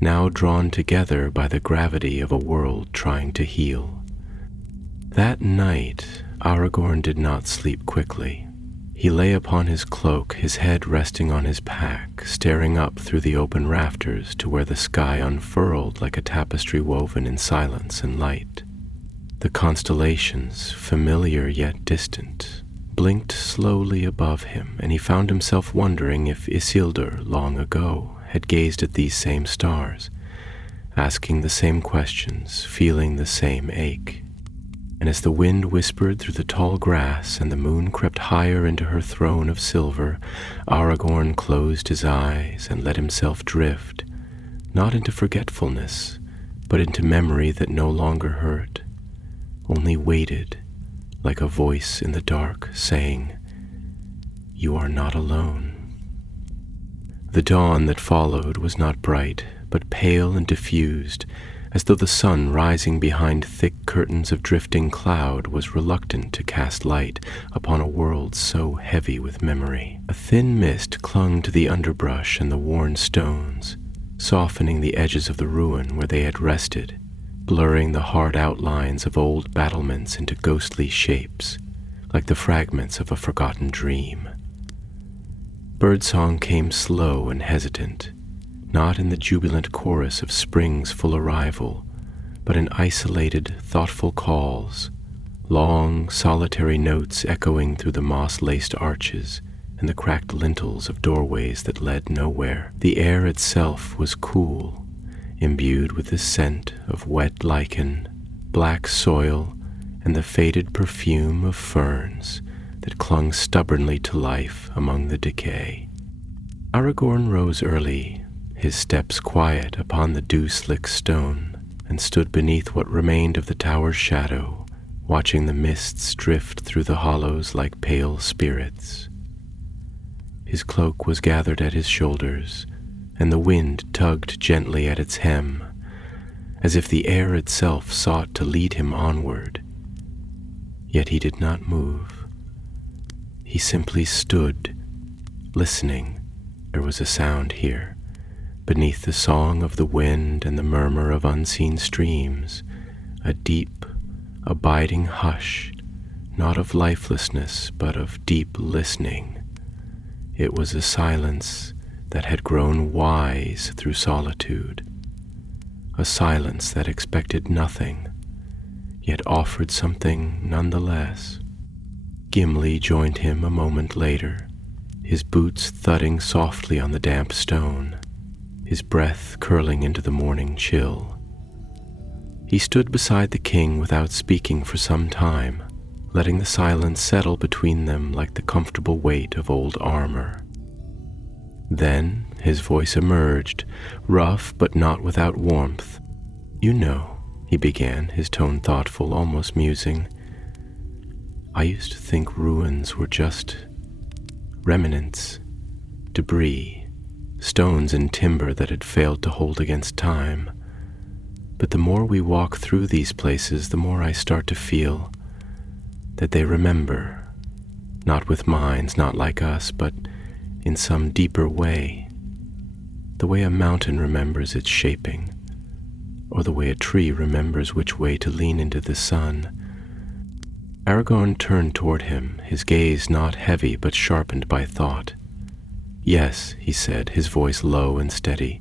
now drawn together by the gravity of a world trying to heal. That night, Aragorn did not sleep quickly. He lay upon his cloak, his head resting on his pack, staring up through the open rafters to where the sky unfurled like a tapestry woven in silence and light. The constellations, familiar yet distant, blinked slowly above him, and he found himself wondering if Isildur, long ago, had gazed at these same stars, asking the same questions, feeling the same ache. And as the wind whispered through the tall grass and the moon crept higher into her throne of silver, Aragorn closed his eyes and let himself drift, not into forgetfulness, but into memory that no longer hurt, only waited, like a voice in the dark saying, "You are not alone." The dawn that followed was not bright, but pale and diffused, as though the sun rising behind thick curtains of drifting cloud was reluctant to cast light upon a world so heavy with memory. A thin mist clung to the underbrush and the worn stones, softening the edges of the ruin where they had rested, blurring the hard outlines of old battlements into ghostly shapes, like the fragments of a forgotten dream. Birdsong came slow and hesitant, not in the jubilant chorus of spring's full arrival, but in isolated, thoughtful calls, long, solitary notes echoing through the moss-laced arches and the cracked lintels of doorways that led nowhere. The air itself was cool, imbued with the scent of wet lichen, black soil, and the faded perfume of ferns that clung stubbornly to life among the decay. Aragorn rose early, his steps quiet upon the dew-slick stone, and stood beneath what remained of the tower's shadow, watching the mists drift through the hollows like pale spirits. His cloak was gathered at his shoulders, and the wind tugged gently at its hem, as if the air itself sought to lead him onward. Yet he did not move. He simply stood, listening. There was a sound here, beneath the song of the wind and the murmur of unseen streams, a deep, abiding hush, not of lifelessness, but of deep listening. It was a silence that had grown wise through solitude, a silence that expected nothing, yet offered something nonetheless. Gimli joined him a moment later, his boots thudding softly on the damp stone, his breath curling into the morning chill. He stood beside the king without speaking for some time, letting the silence settle between them like the comfortable weight of old armor. Then his voice emerged, rough but not without warmth. "You know," he began, his tone thoughtful, almost musing, "I used to think ruins were just remnants, debris, stones and timber that had failed to hold against time. But the more we walk through these places, the more I start to feel that they remember, not with minds not like us, but in some deeper way, the way a mountain remembers its shaping, or the way a tree remembers which way to lean into the sun." Aragorn turned toward him, his gaze not heavy but sharpened by thought. "Yes," he said, his voice low and steady,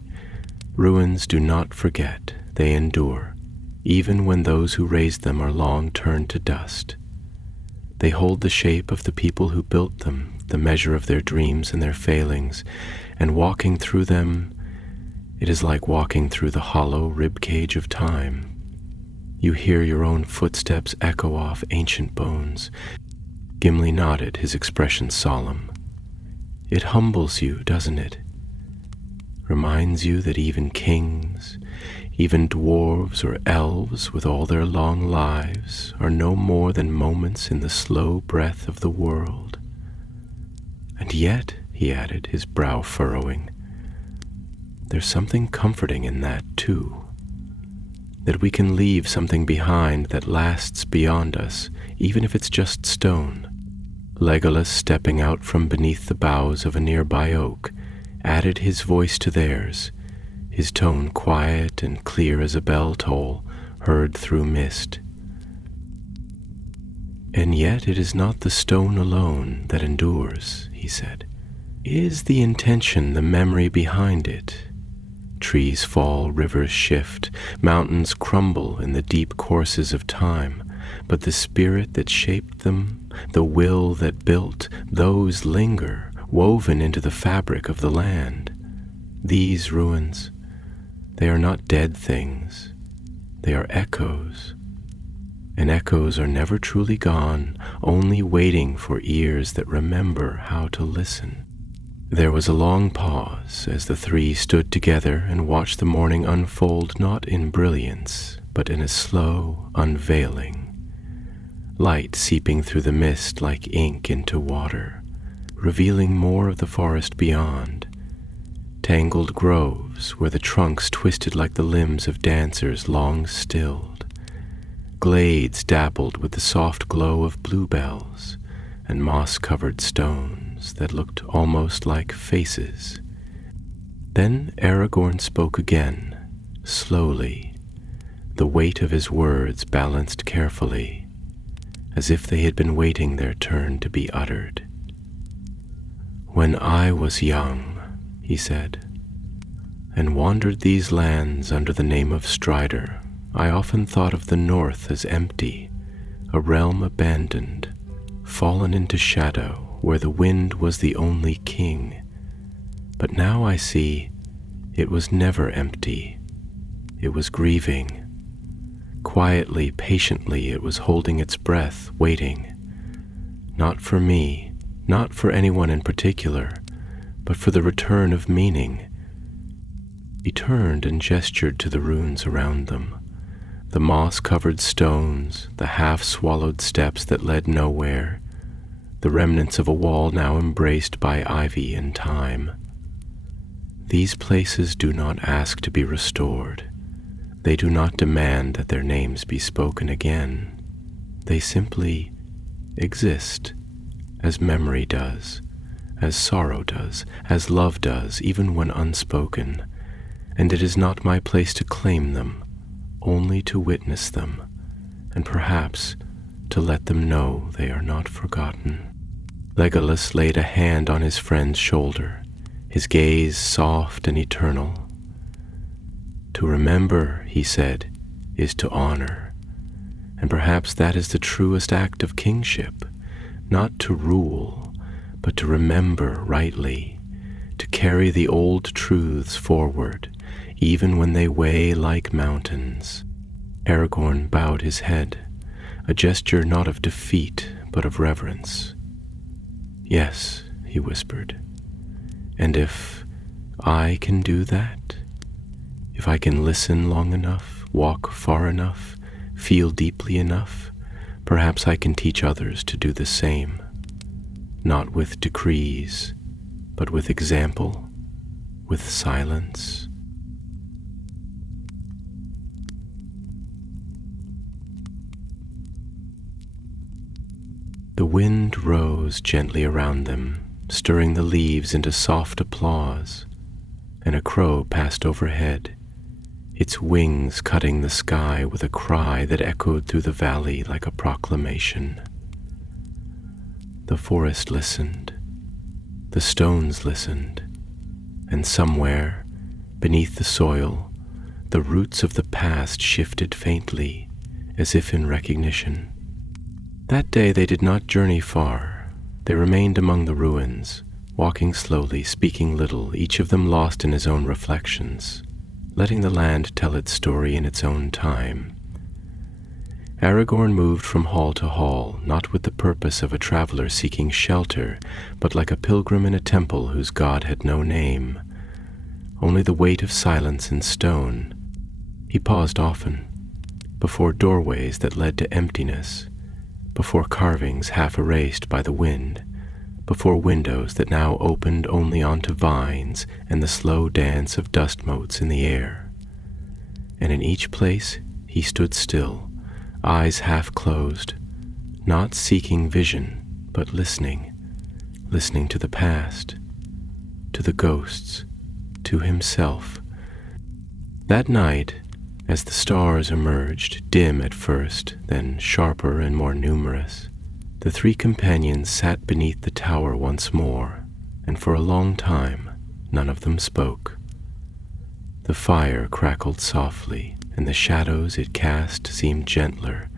"ruins do not forget, they endure, even when those who raised them are long turned to dust. They hold the shape of the people who built them, the measure of their dreams and their failings, and walking through them, it is like walking through the hollow ribcage of time. You hear your own footsteps echo off ancient bones." Gimli nodded, his expression solemn. "It humbles you, doesn't it? Reminds you that even kings, even dwarves or elves with all their long lives, are no more than moments in the slow breath of the world. And yet," he added, his brow furrowing, "there's something comforting in that, too. That we can leave something behind that lasts beyond us, even if it's just stone." Legolas, stepping out from beneath the boughs of a nearby oak, added his voice to theirs, his tone quiet and clear as a bell toll heard through mist. "And yet it is not the stone alone that endures," he said. "It is the intention, the memory behind it. Trees fall, rivers shift, mountains crumble in the deep courses of time, but the spirit that shaped them the will that built, those linger, woven into the fabric of the land. These ruins, they are not dead things, they are echoes. And echoes are never truly gone, only waiting for ears that remember how to listen. There was a long pause as the three stood together and watched the morning unfold not in brilliance, but in a slow unveiling. Light seeping through the mist like ink into water, revealing more of the forest beyond. Tangled groves where the trunks twisted like the limbs of dancers long stilled. Glades dappled with the soft glow of bluebells, and moss-covered stones that looked almost like faces. Then Aragorn spoke again, slowly, the weight of his words balanced carefully, as if they had been waiting their turn to be uttered. "When I was young," he said, "and wandered these lands under the name of Strider, I often thought of the north as empty, a realm abandoned, fallen into shadow, where the wind was the only king. But now I see it was never empty. It was grieving. Quietly, patiently, it was holding its breath, waiting. Not for me, not for anyone in particular, but for the return of meaning." He turned and gestured to the ruins around them. The moss-covered stones, the half-swallowed steps that led nowhere, the remnants of a wall now embraced by ivy and time. These places do not ask to be restored. They do not demand that their names be spoken again. They simply exist, as memory does, as sorrow does, as love does, even when unspoken. And it is not my place to claim them, only to witness them, and perhaps to let them know they are not forgotten. Legolas laid a hand on his friend's shoulder, his gaze soft and eternal. "To remember," he said, "is to honor, and perhaps that is the truest act of kingship, not to rule, but to remember rightly, to carry the old truths forward, even when they weigh like mountains." Aragorn bowed his head, a gesture not of defeat, but of reverence. "Yes," he whispered, "and if I can do that, if I can listen long enough, walk far enough, feel deeply enough, perhaps I can teach others to do the same, not with decrees, but with example, with silence." The wind rose gently around them, stirring the leaves into soft applause, and a crow passed overhead, its wings cutting the sky with a cry that echoed through the valley like a proclamation. The forest listened, the stones listened, and somewhere, beneath the soil, the roots of the past shifted faintly, as if in recognition. That day they did not journey far. They remained among the ruins, walking slowly, speaking little, each of them lost in his own reflections, letting the land tell its story in its own time. Aragorn moved from hall to hall, not with the purpose of a traveler seeking shelter, but like a pilgrim in a temple whose god had no name, only the weight of silence in stone. He paused often, before doorways that led to emptiness, before carvings half erased by the wind, before windows that now opened only onto vines and the slow dance of dust motes in the air. And in each place he stood still, eyes half closed, not seeking vision, but listening to the past, to the ghosts, to himself. That night, as the stars emerged, dim at first, then sharper and more numerous, the three companions sat beneath the tower once more, and for a long time none of them spoke. The fire crackled softly, and the shadows it cast seemed gentler,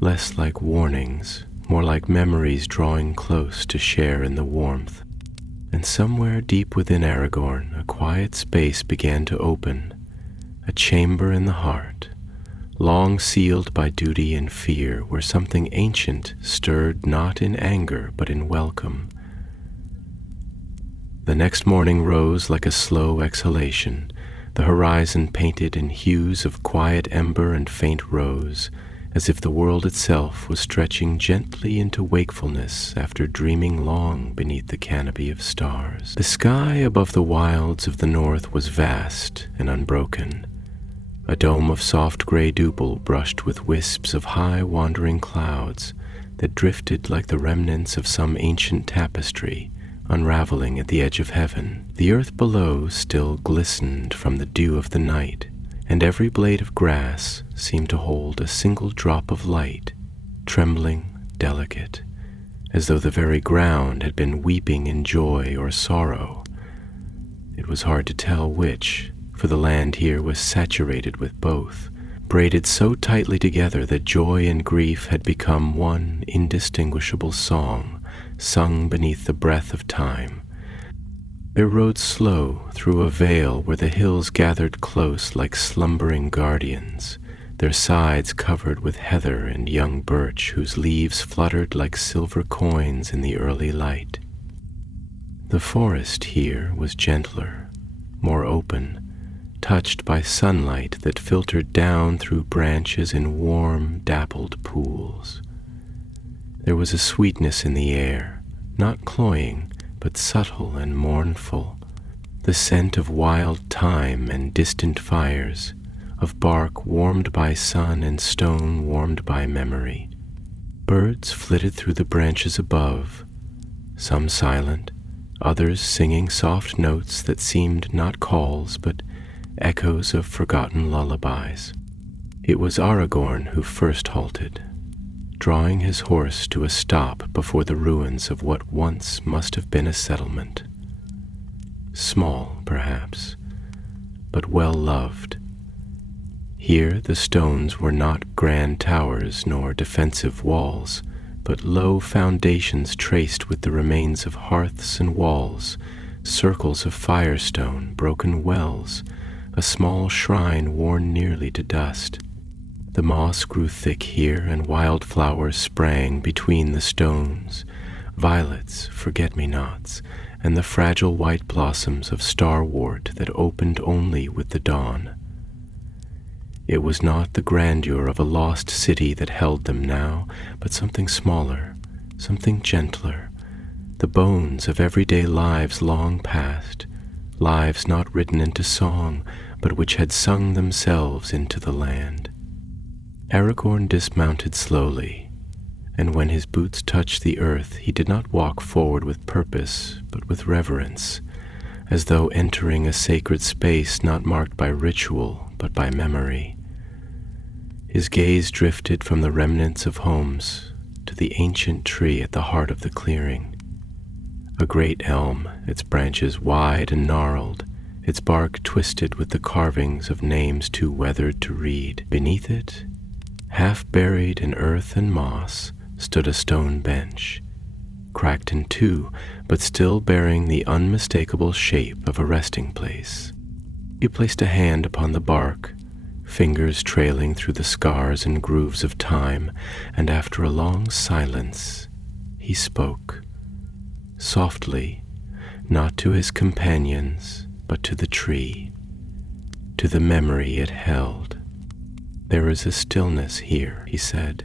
less like warnings, more like memories drawing close to share in the warmth. And somewhere deep within Aragorn, a quiet space began to open, a chamber in the heart, long sealed by duty and fear, where something ancient stirred not in anger but in welcome. The next morning rose like a slow exhalation, the horizon painted in hues of quiet ember and faint rose, as if the world itself was stretching gently into wakefulness after dreaming long beneath the canopy of stars. The sky above the wilds of the north was vast and unbroken, a dome of soft gray dupil brushed with wisps of high wandering clouds that drifted like the remnants of some ancient tapestry unraveling at the edge of heaven. The earth below still glistened from the dew of the night, and every blade of grass seemed to hold a single drop of light, trembling, delicate, as though the very ground had been weeping in joy or sorrow. It was hard to tell which, for the land here was saturated with both, braided so tightly together that joy and grief had become one indistinguishable song, sung beneath the breath of time. They rode slow through a vale where the hills gathered close like slumbering guardians, their sides covered with heather and young birch whose leaves fluttered like silver coins in the early light. The forest here was gentler, more open, touched by sunlight that filtered down through branches in warm, dappled pools. There was a sweetness in the air, not cloying, but subtle and mournful, the scent of wild thyme and distant fires, of bark warmed by sun and stone warmed by memory. Birds flitted through the branches above, some silent, others singing soft notes that seemed not calls but echoes of forgotten lullabies. It was Aragorn who first halted, drawing his horse to a stop before the ruins of what once must have been a settlement. Small, perhaps, but well loved. Here the stones were not grand towers nor defensive walls, but low foundations traced with the remains of hearths and walls, circles of firestone, broken wells, a small shrine worn nearly to dust. The moss grew thick here, and wildflowers sprang between the stones, violets, forget-me-nots, and the fragile white blossoms of starwort that opened only with the dawn. It was not the grandeur of a lost city that held them now, but something smaller, something gentler, the bones of everyday lives long past, lives not written into song, but which had sung themselves into the land. Aragorn dismounted slowly, and when his boots touched the earth, he did not walk forward with purpose, but with reverence, as though entering a sacred space not marked by ritual, but by memory. His gaze drifted from the remnants of homes to the ancient tree at the heart of the clearing. A great elm, its branches wide and gnarled, its bark twisted with the carvings of names too weathered to read. Beneath it, half buried in earth and moss, stood a stone bench, cracked in two, but still bearing the unmistakable shape of a resting place. He placed a hand upon the bark, fingers trailing through the scars and grooves of time, and after a long silence, he spoke, softly, not to his companions, but to the tree, to the memory it held. "There is a stillness here," he said,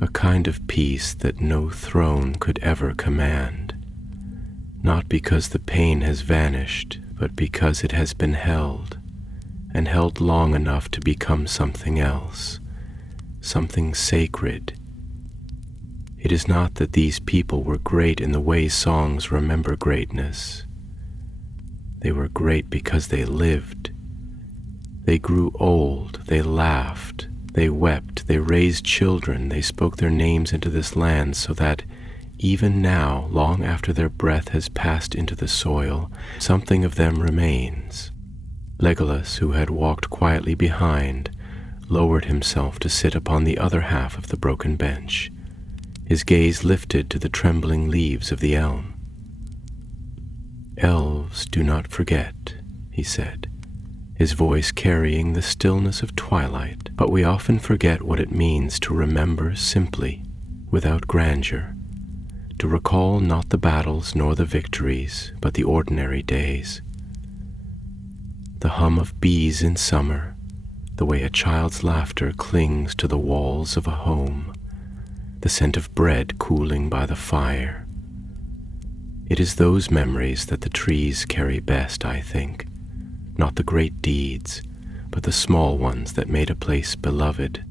"a kind of peace that no throne could ever command, not because the pain has vanished, but because it has been held, and held long enough to become something else, something sacred. It is not that these people were great in the way songs remember greatness. They were great because they lived. They grew old, they laughed, they wept, they raised children, they spoke their names into this land so that, even now, long after their breath has passed into the soil, something of them remains." Legolas, who had walked quietly behind, lowered himself to sit upon the other half of the broken bench, His gaze lifted to the trembling leaves of the elm. "Elves do not forget," he said, his voice carrying the stillness of twilight, "but we often forget what it means to remember simply, without grandeur, to recall not the battles nor the victories, but the ordinary days. The hum of bees in summer, the way a child's laughter clings to the walls of a home, the scent of bread cooling by the fire. It is those memories that the trees carry best, I think, not the great deeds, but the small ones that made a place beloved."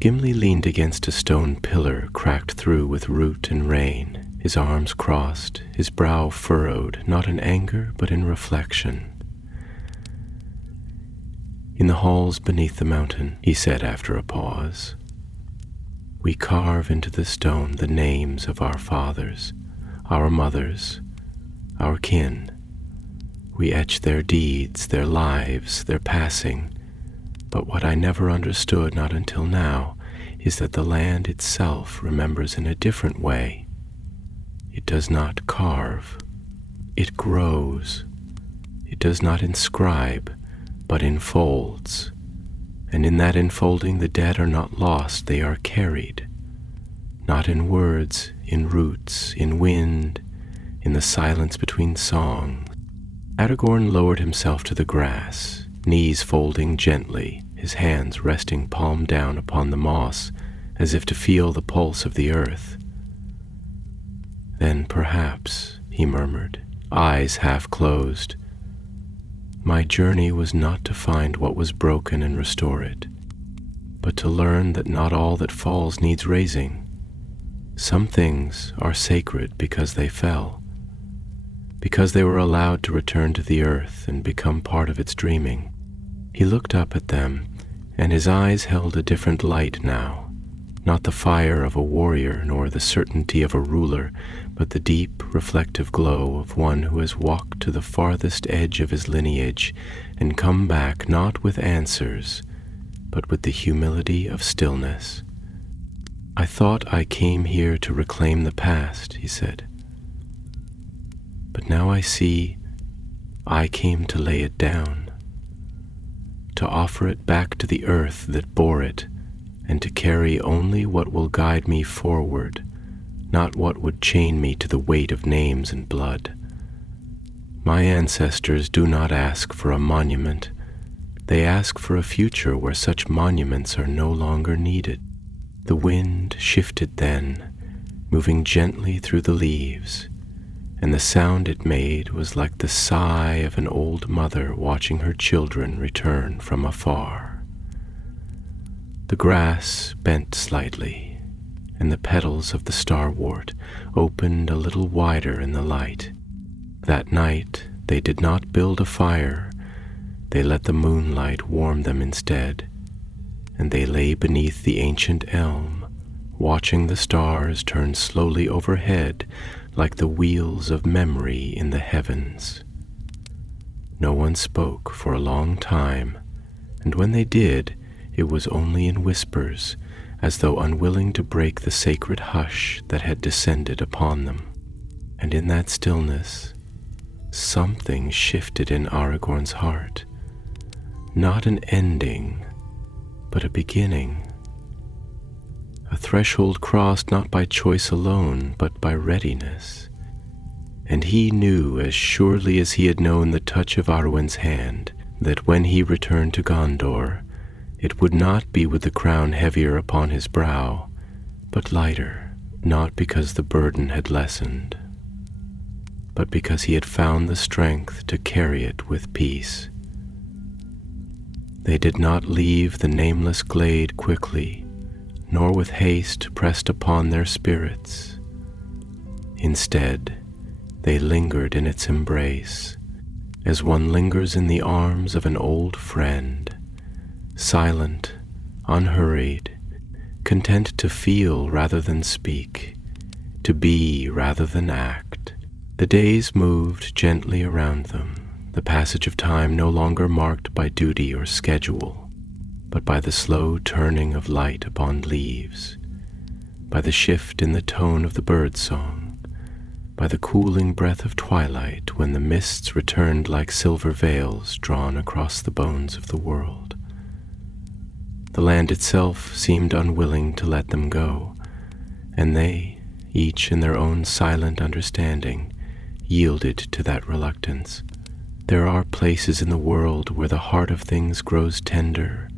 Gimli leaned against a stone pillar cracked through with root and rain, his arms crossed, his brow furrowed, not in anger but in reflection. "In the halls beneath the mountain," he said after a pause, "we carve into the stone the names of our fathers, our mothers, our kin. We etch their deeds, their lives, their passing. But what I never understood, not until now, is that the land itself remembers in a different way. It does not carve. It grows. It does not inscribe, but enfolds. And in that enfolding the dead are not lost, they are carried. Not in words, in roots, in wind, in the silence between songs." Aragorn lowered himself to the grass, knees folding gently, his hands resting palm down upon the moss, as if to feel the pulse of the earth. "Then perhaps," he murmured, eyes half closed, "my journey was not to find what was broken and restore it, but to learn that not all that falls needs raising. Some things are sacred because they fell, because they were allowed to return to the earth and become part of its dreaming." He looked up at them, and his eyes held a different light now, not the fire of a warrior nor the certainty of a ruler, but the deep, reflective glow of one who has walked to the farthest edge of his lineage and come back not with answers, but with the humility of stillness. "I thought I came here to reclaim the past," he said. "But now I see I came to lay it down, to offer it back to the earth that bore it, and to carry only what will guide me forward, not what would chain me to the weight of names and blood. My ancestors do not ask for a monument. They ask for a future where such monuments are no longer needed." The wind shifted then, moving gently through the leaves, and the sound it made was like the sigh of an old mother watching her children return from afar. The grass bent slightly, and the petals of the starwort opened a little wider in the light. That night they did not build a fire, they let the moonlight warm them instead, and they lay beneath the ancient elm, watching the stars turn slowly overhead like the wheels of memory in the heavens. No one spoke for a long time, and when they did, it was only in whispers, as though unwilling to break the sacred hush that had descended upon them. And in that stillness, something shifted in Aragorn's heart. Not an ending, but a beginning. A threshold crossed not by choice alone, but by readiness. And he knew, as surely as he had known the touch of Arwen's hand, that when he returned to Gondor, it would not be with the crown heavier upon his brow, but lighter, not because the burden had lessened, but because he had found the strength to carry it with peace. They did not leave the nameless glade quickly, nor with haste pressed upon their spirits. Instead, they lingered in its embrace, as one lingers in the arms of an old friend, silent, unhurried, content to feel rather than speak, to be rather than act. The days moved gently around them, the passage of time no longer marked by duty or schedule, but by the slow turning of light upon leaves, by the shift in the tone of the bird song, by the cooling breath of twilight when the mists returned like silver veils drawn across the bones of the world. The land itself seemed unwilling to let them go, and they, each in their own silent understanding, yielded to that reluctance. There are places in the world where the heart of things grows tender,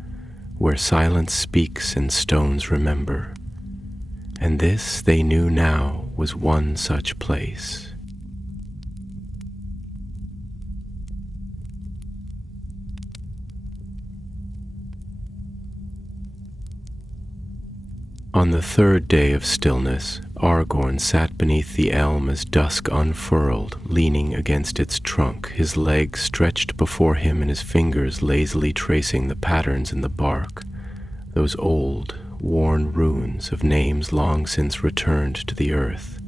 where silence speaks and stones remember. And this, they knew now, was one such place. On the third day of stillness, Aragorn sat beneath the elm as dusk unfurled, leaning against its trunk, his legs stretched before him and his fingers lazily tracing the patterns in the bark, those old, worn runes of names long since returned to the earth.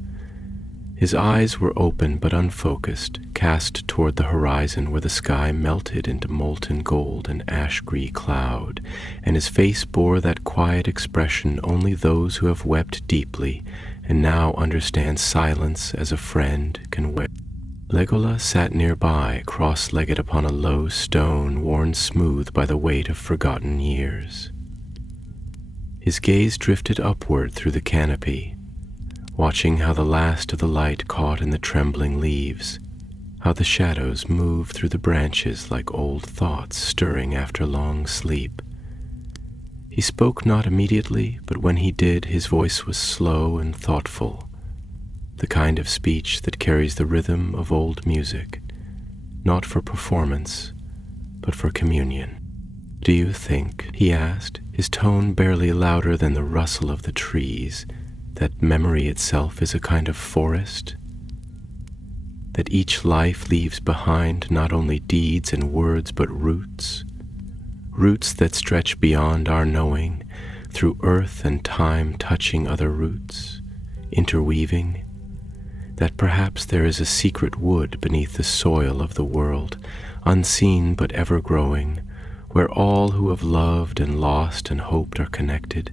His eyes were open but unfocused, cast toward the horizon where the sky melted into molten gold and ash-green cloud, and his face bore that quiet expression only those who have wept deeply and now understand silence as a friend can weep. Legolas sat nearby, cross-legged upon a low stone worn smooth by the weight of forgotten years. His gaze drifted upward through the canopy, watching how the last of the light caught in the trembling leaves, how the shadows moved through the branches like old thoughts stirring after long sleep. He spoke not immediately, but when he did, his voice was slow and thoughtful, the kind of speech that carries the rhythm of old music, not for performance, but for communion. "Do you think," he asked, his tone barely louder than the rustle of the trees, "that memory itself is a kind of forest? That each life leaves behind not only deeds and words but roots? Roots that stretch beyond our knowing, through earth and time touching other roots, interweaving? That perhaps there is a secret wood beneath the soil of the world, unseen but ever growing, where all who have loved and lost and hoped are connected,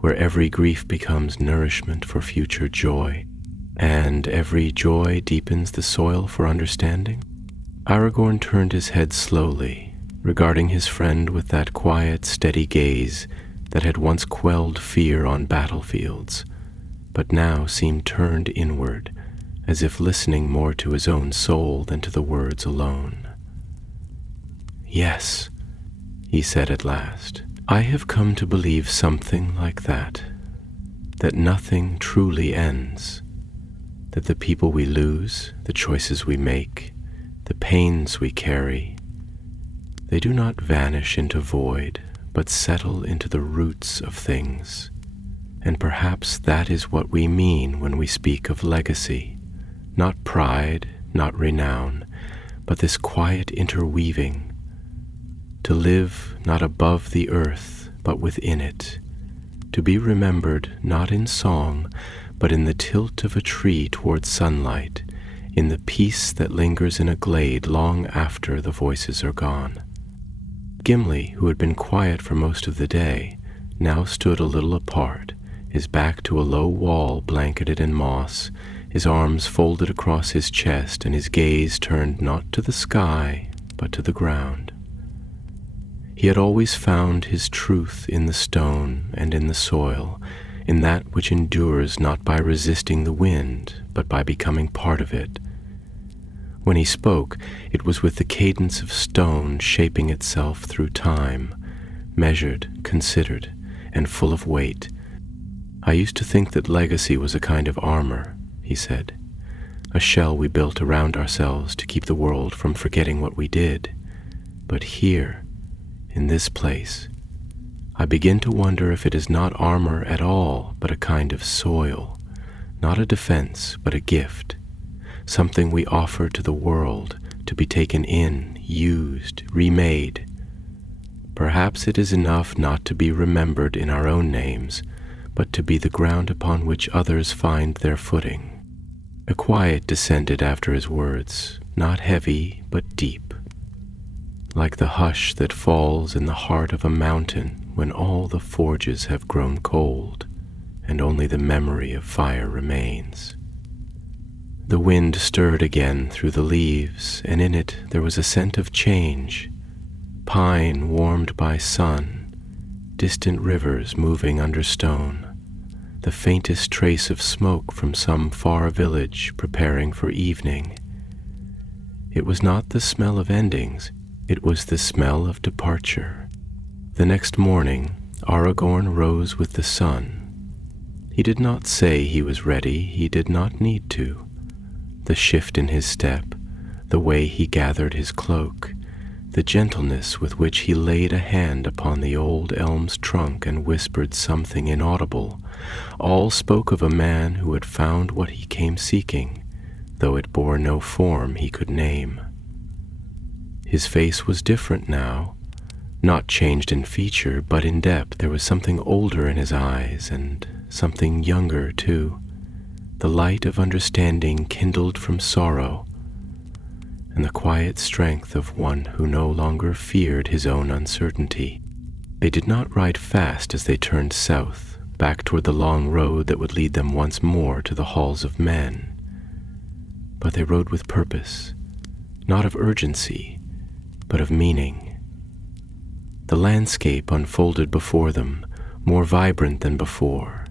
where every grief becomes nourishment for future joy, and every joy deepens the soil for understanding?" Aragorn turned his head slowly, regarding his friend with that quiet, steady gaze that had once quelled fear on battlefields, but now seemed turned inward, as if listening more to his own soul than to the words alone. "Yes," he said at last, "I have come to believe something like that nothing truly ends, that the people we lose, the choices we make, the pains we carry, they do not vanish into void, but settle into the roots of things. And perhaps that is what we mean when we speak of legacy, not pride, not renown, but this quiet interweaving, to live not above the earth, but within it, to be remembered not in song, but in the tilt of a tree toward sunlight, in the peace that lingers in a glade long after the voices are gone." Gimli, who had been quiet for most of the day, now stood a little apart, his back to a low wall blanketed in moss, his arms folded across his chest, and his gaze turned not to the sky, but to the ground. He had always found his truth in the stone and in the soil, in that which endures not by resisting the wind, but by becoming part of it. When he spoke, it was with the cadence of stone shaping itself through time, measured, considered, and full of weight. "I used to think that legacy was a kind of armor," he said, "a shell we built around ourselves to keep the world from forgetting what we did. But here, in this place, I begin to wonder if it is not armor at all, but a kind of soil, not a defense, but a gift, something we offer to the world to be taken in, used, remade. Perhaps it is enough not to be remembered in our own names, but to be the ground upon which others find their footing." A quiet descended after his words, not heavy, but deep, like the hush that falls in the heart of a mountain when all the forges have grown cold and only the memory of fire remains. The wind stirred again through the leaves, and in it there was a scent of change, pine warmed by sun, distant rivers moving under stone, the faintest trace of smoke from some far village preparing for evening. It was not the smell of endings, it was the smell of departure. The next morning, Aragorn rose with the sun. He did not say he was ready, he did not need to. The shift in his step, the way he gathered his cloak, the gentleness with which he laid a hand upon the old elm's trunk and whispered something inaudible, all spoke of a man who had found what he came seeking, though it bore no form he could name. His face was different now, not changed in feature, but in depth. There was something older in his eyes, and something younger too. The light of understanding kindled from sorrow, and the quiet strength of one who no longer feared his own uncertainty. They did not ride fast as they turned south, back toward the long road that would lead them once more to the halls of men. But they rode with purpose, not of urgency, but of meaning. The landscape unfolded before them, more vibrant than before.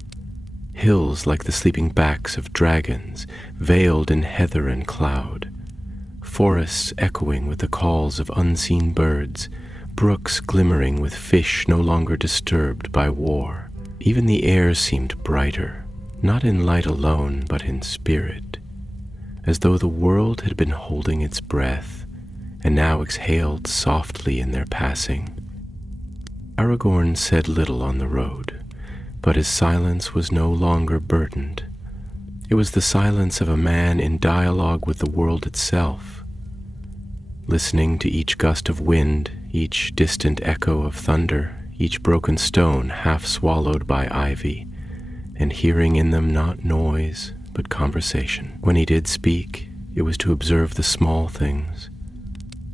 Hills like the sleeping backs of dragons, veiled in heather and cloud. Forests echoing with the calls of unseen birds, brooks glimmering with fish no longer disturbed by war. Even the air seemed brighter, not in light alone, but in spirit, as though the world had been holding its breath, and now exhaled softly in their passing. Aragorn said little on the road, but his silence was no longer burdened. It was the silence of a man in dialogue with the world itself, listening to each gust of wind, each distant echo of thunder, each broken stone half swallowed by ivy, and hearing in them not noise, but conversation. When he did speak, it was to observe the small things,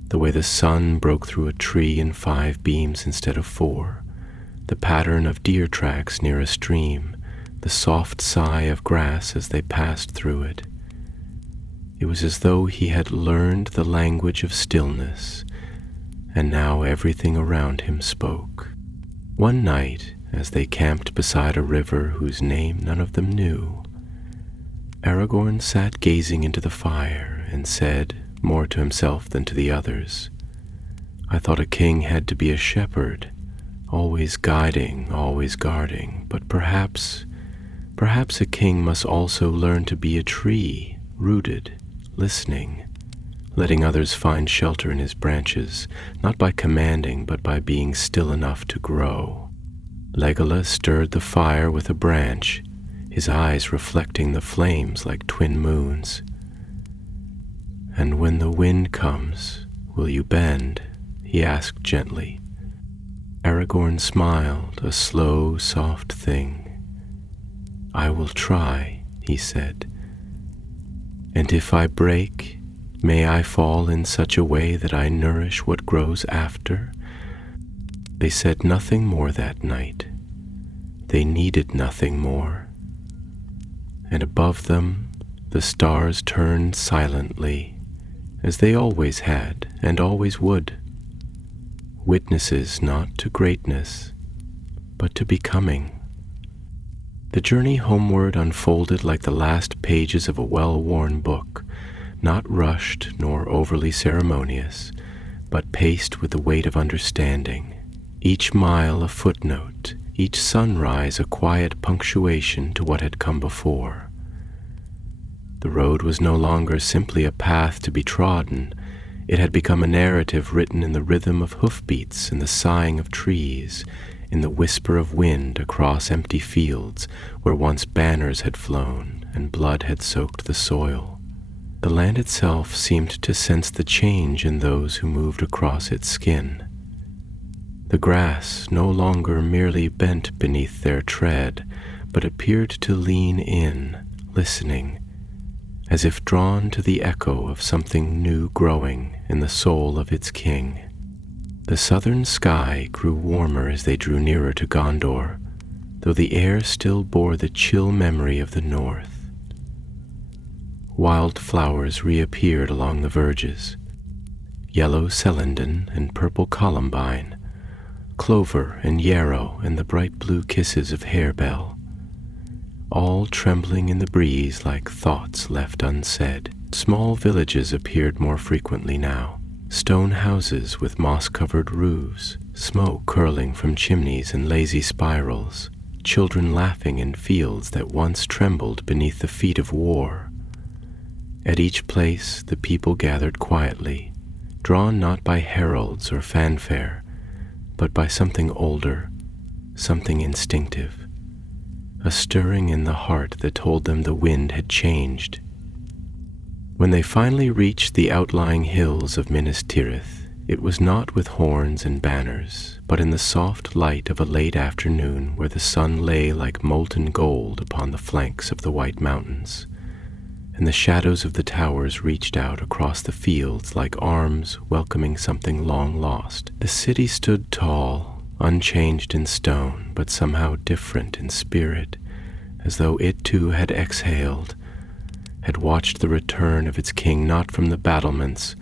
the way the sun broke through a tree in 5 beams instead of 4, the pattern of deer tracks near a stream, the soft sigh of grass as they passed through it. It was as though he had learned the language of stillness, and now everything around him spoke. One night, as they camped beside a river whose name none of them knew, Aragorn sat gazing into the fire and said, more to himself than to the others, "I thought a king had to be a shepherd, always guiding, always guarding, but perhaps a king must also learn to be a tree, rooted, listening, letting others find shelter in his branches, not by commanding, but by being still enough to grow." Legolas stirred the fire with a branch, his eyes reflecting the flames like twin moons. "And when the wind comes, will you bend?" he asked gently. Aragorn smiled, a slow, soft thing. "I will try," he said. "And if I break, may I fall in such a way that I nourish what grows after?" They said nothing more that night. They needed nothing more. And above them, the stars turned silently, as they always had and always would, witnesses not to greatness, but to becoming. The journey homeward unfolded like the last pages of a well-worn book, not rushed nor overly ceremonious, but paced with the weight of understanding. Each mile a footnote, each sunrise a quiet punctuation to what had come before. The road was no longer simply a path to be trodden. It had become a narrative written in the rhythm of hoofbeats and the sighing of trees, in the whisper of wind across empty fields where once banners had flown and blood had soaked the soil. The land itself seemed to sense the change in those who moved across its skin. The grass no longer merely bent beneath their tread, but appeared to lean in, listening, as if drawn to the echo of something new growing in the soul of its king. The southern sky grew warmer as they drew nearer to Gondor. though the air still bore the chill memory of the north. Wild flowers reappeared along the verges, yellow celandine and purple columbine, clover and yarrow and the bright blue kisses of harebell, all trembling in the breeze like thoughts left unsaid. Small villages appeared more frequently now, stone houses with moss-covered roofs, smoke curling from chimneys in lazy spirals, children laughing in fields that once trembled beneath the feet of war. At each place the people gathered quietly, drawn not by heralds or fanfare, but by something older, something instinctive, a stirring in the heart that told them the wind had changed. When they finally reached the outlying hills of Minas Tirith, it was not with horns and banners, but in the soft light of a late afternoon where the sun lay like molten gold upon the flanks of the white mountains, and the shadows of the towers reached out across the fields like arms welcoming something long lost. The city stood tall, unchanged in stone, but somehow different in spirit, as though it too had exhaled, had watched the return of its king not from the battlements,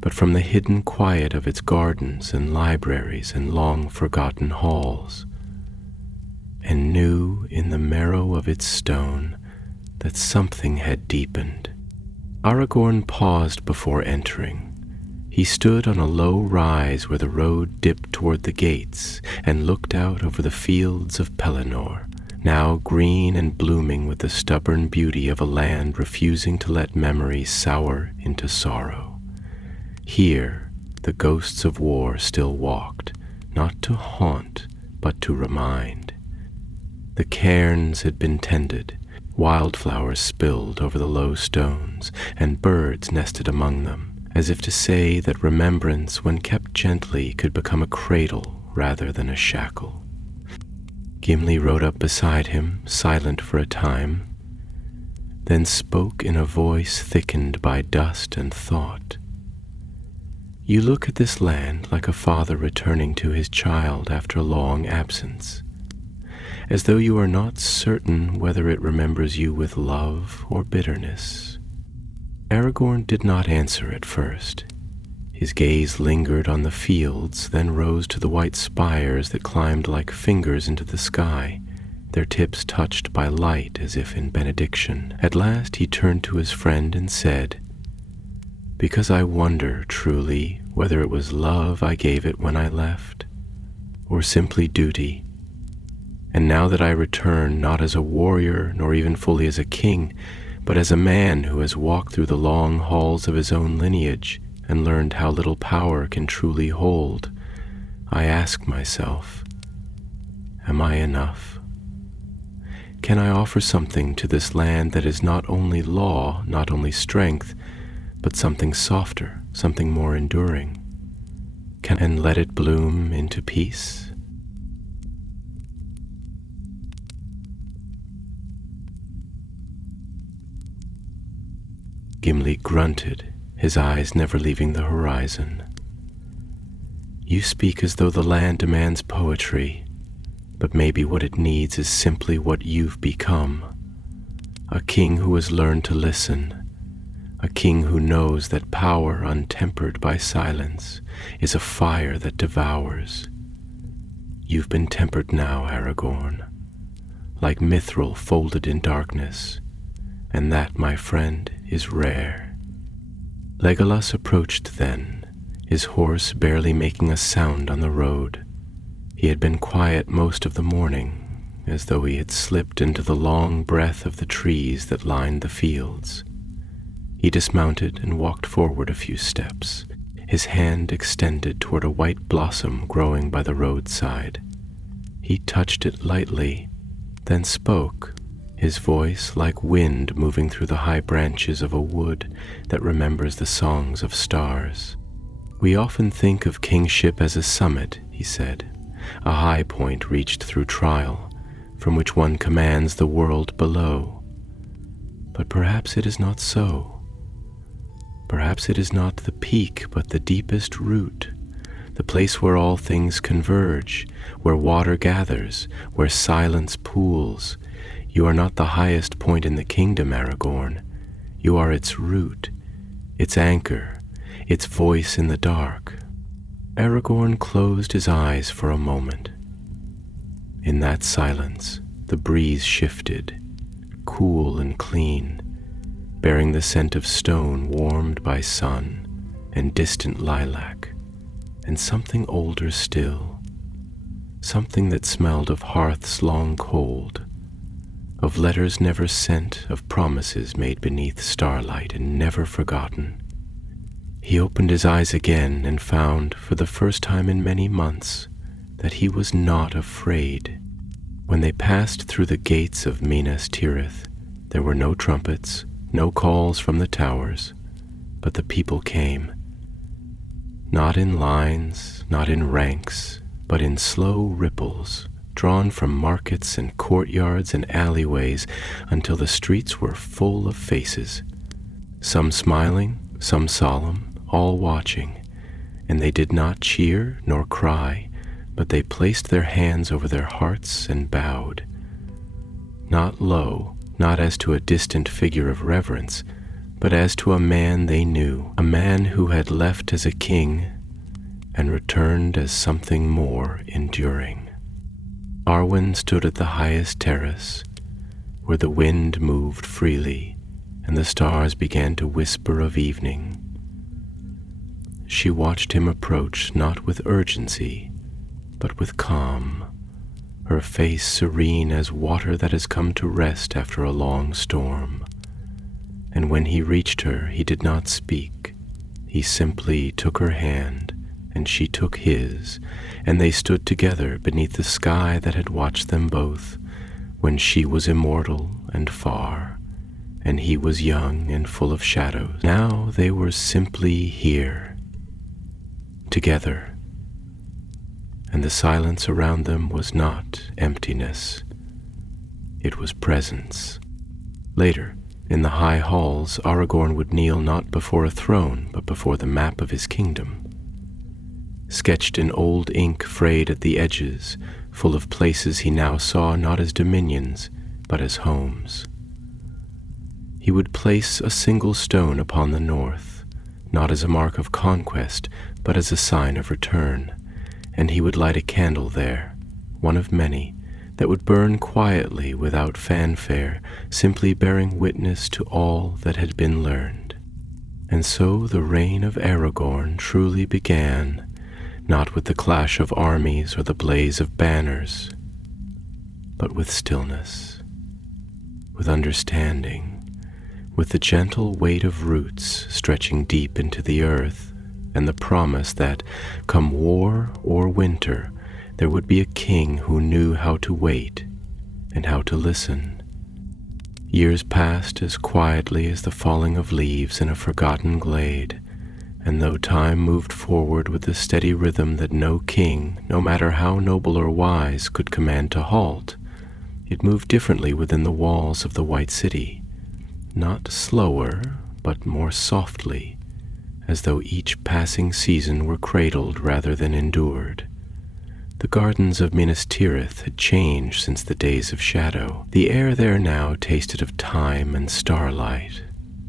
but from the hidden quiet of its gardens and libraries and long-forgotten halls, and knew in the marrow of its stone that something had deepened. Aragorn paused before entering. He stood on a low rise where the road dipped toward the gates and looked out over the fields of Pelennor, now green and blooming with the stubborn beauty of a land refusing to let memory sour into sorrow. Here, the ghosts of war still walked, not to haunt, but to remind. The cairns had been tended, wildflowers spilled over the low stones, and birds nested among them, as if to say that remembrance, when kept gently, could become a cradle rather than a shackle. Gimli rode up beside him, silent for a time, then spoke in a voice thickened by dust and thought. You look at this land like a father returning to his child after long absence, as though you are not certain whether it remembers you with love or bitterness. Aragorn did not answer at first. His gaze lingered on the fields, then rose to the white spires that climbed like fingers into the sky, their tips touched by light as if in benediction. At last he turned to his friend and said, "Because I wonder, truly, whether it was love I gave it when I left, or simply duty. And now that I return not as a warrior, nor even fully as a king, but as a man who has walked through the long halls of his own lineage and learned how little power can truly hold, I ask myself, am I enough? Can I offer something to this land that is not only law, not only strength, but something softer, something more enduring? And let it bloom into peace?" Gimli grunted, his eyes never leaving the horizon. "You speak as though the land demands poetry, but maybe what it needs is simply what you've become. A king who has learned to listen, a king who knows that power untempered by silence is a fire that devours. You've been tempered now, Aragorn, like mithril folded in darkness, and that, my friend, is rare." Legolas approached then, his horse barely making a sound on the road. He had been quiet most of the morning, as though he had slipped into the long breath of the trees that lined the fields. He dismounted and walked forward a few steps, his hand extended toward a white blossom growing by the roadside. He touched it lightly, then spoke, his voice like wind moving through the high branches of a wood that remembers the songs of stars. "We often think of kingship as a summit," he said, "a high point reached through trial, from which one commands the world below. But perhaps it is not so. Perhaps it is not the peak, but the deepest root, the place where all things converge, where water gathers, where silence pools. You are not the highest point in the kingdom, Aragorn. You are its root, its anchor, its voice in the dark. Aragorn closed his eyes for a moment. In that silence, the breeze shifted, cool and clean, bearing the scent of stone warmed by sun and distant lilac, and something older still, something that smelled of hearths long cold, of letters never sent, of promises made beneath starlight and never forgotten. He opened his eyes again and found, for the first time in many months, that he was not afraid. When they passed through the gates of Minas Tirith, there were no trumpets, no calls from the towers, but the people came, not in lines, not in ranks, but in slow ripples, drawn from markets and courtyards and alleyways until the streets were full of faces, some smiling, some solemn, all watching, and they did not cheer nor cry, but they placed their hands over their hearts and bowed, not low, not as to a distant figure of reverence, but as to a man they knew, a man who had left as a king and returned as something more enduring. Arwen stood at the highest terrace, where the wind moved freely and the stars began to whisper of evening. She watched him approach, not with urgency, but with calm, her face serene as water that has come to rest after a long storm. And when he reached her, he did not speak. He simply took her hand, and she took his, and they stood together beneath the sky that had watched them both, when she was immortal and far, and he was young and full of shadows. Now they were simply here, together, and the silence around them was not emptiness. It was presence. Later, in the high halls, Aragorn would kneel not before a throne, but before the map of his kingdom, sketched in old ink frayed at the edges, full of places he now saw not as dominions, but as homes. He would place a single stone upon the north, not as a mark of conquest, but as a sign of return, and he would light a candle there, one of many, that would burn quietly without fanfare, simply bearing witness to all that had been learned. And so the reign of Aragorn truly began, not with the clash of armies or the blaze of banners, but with stillness, with understanding, with the gentle weight of roots stretching deep into the earth, and the promise that, come war or winter, there would be a king who knew how to wait and how to listen. Years passed as quietly as the falling of leaves in a forgotten glade, and though time moved forward with the steady rhythm that no king, no matter how noble or wise, could command to halt, it moved differently within the walls of the White City, not slower, but more softly, as though each passing season were cradled rather than endured. The gardens of Minas Tirith had changed since the days of shadow. The air there now tasted of time and starlight,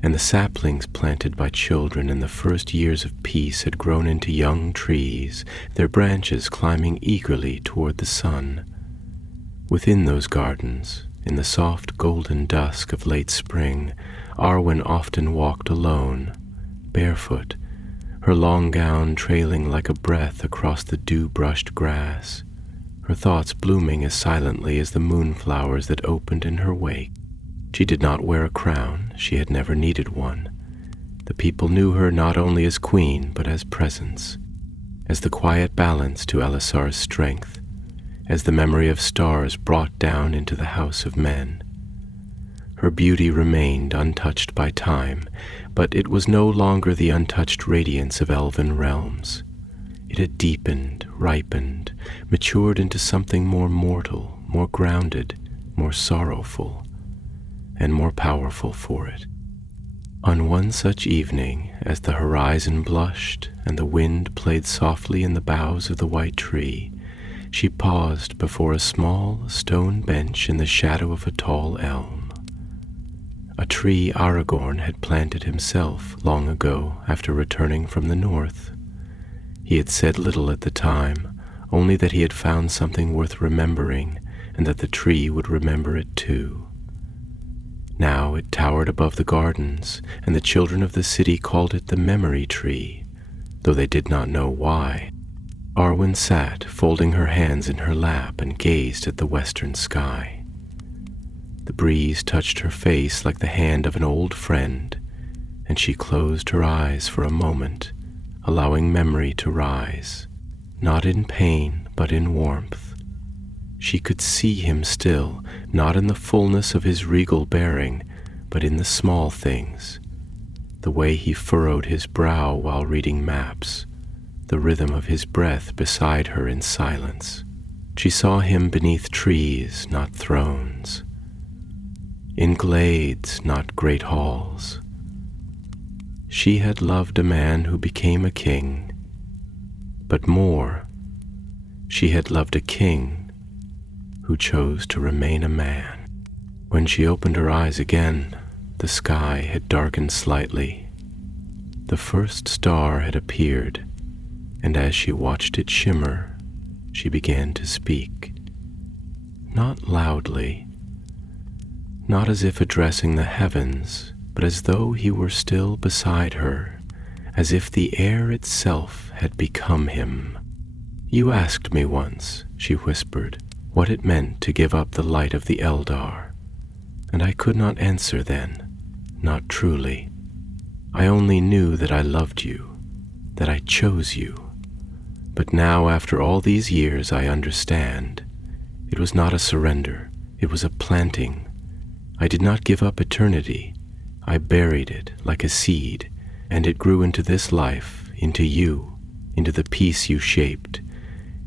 and the saplings planted by children in the first years of peace had grown into young trees, their branches climbing eagerly toward the sun. Within those gardens, in the soft golden dusk of late spring, Arwen often walked alone, barefoot, her long gown trailing like a breath across the dew-brushed grass, her thoughts blooming as silently as the moonflowers that opened in her wake. She did not wear a crown, she had never needed one. The people knew her not only as queen, but as presence, as the quiet balance to Elisar's strength, as the memory of stars brought down into the house of men. Her beauty remained untouched by time, but it was no longer the untouched radiance of elven realms. It had deepened, ripened, matured into something more mortal, more grounded, more sorrowful, and more powerful for it. On one such evening, as the horizon blushed and the wind played softly in the boughs of the white tree, she paused before a small stone bench in the shadow of a tall elm. A tree Aragorn had planted himself long ago after returning from the north. He had said little at the time, only that he had found something worth remembering and that the tree would remember it too. Now it towered above the gardens, and the children of the city called it the memory tree, though they did not know why. Arwen sat, folding her hands in her lap, and gazed at the western sky. The breeze touched her face like the hand of an old friend, and she closed her eyes for a moment, allowing memory to rise, not in pain but in warmth. She could see him still, not in the fullness of his regal bearing, but in the small things, the way he furrowed his brow while reading maps, the rhythm of his breath beside her in silence. She saw him beneath trees, not thrones, in glades, not great halls. She had loved a man who became a king, but more, she had loved a king who chose to remain a man. When she opened her eyes again, the sky had darkened slightly. The first star had appeared, and as she watched it shimmer, she began to speak. Not loudly, not as if addressing the heavens, but as though he were still beside her, as if the air itself had become him. "You asked me once," she whispered, "what it meant to give up the light of the Eldar, and I could not answer then, not truly. I only knew that I loved you, that I chose you. But now, after all these years, I understand. It was not a surrender, it was a planting. I did not give up eternity. I buried it like a seed, and it grew into this life, into you, into the peace you shaped,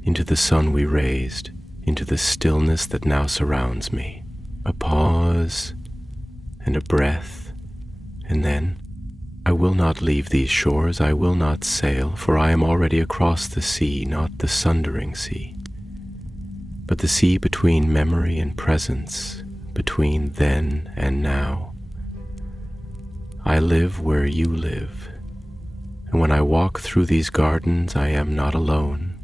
into the sun we raised, into the stillness that now surrounds me." A pause and a breath, and then, "I will not leave these shores, I will not sail, for I am already across the sea, not the sundering sea, but the sea between memory and presence, between then and now. I live where you live, and when I walk through these gardens, I am not alone.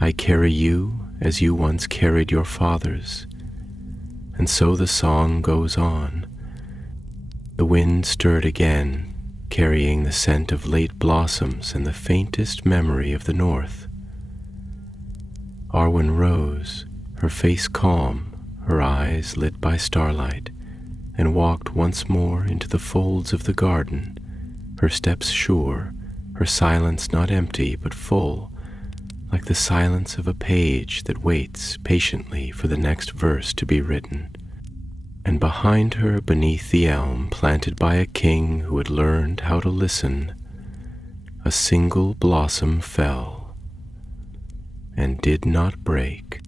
I carry you as you once carried your fathers." And so the song goes on. The wind stirred again, carrying the scent of late blossoms and the faintest memory of the north. Arwen rose, her face calm, her eyes lit by starlight, and walked once more into the folds of the garden, her steps sure, her silence not empty but full, like the silence of a page that waits patiently for the next verse to be written. And behind her, beneath the elm planted by a king who had learned how to listen, a single blossom fell and did not break.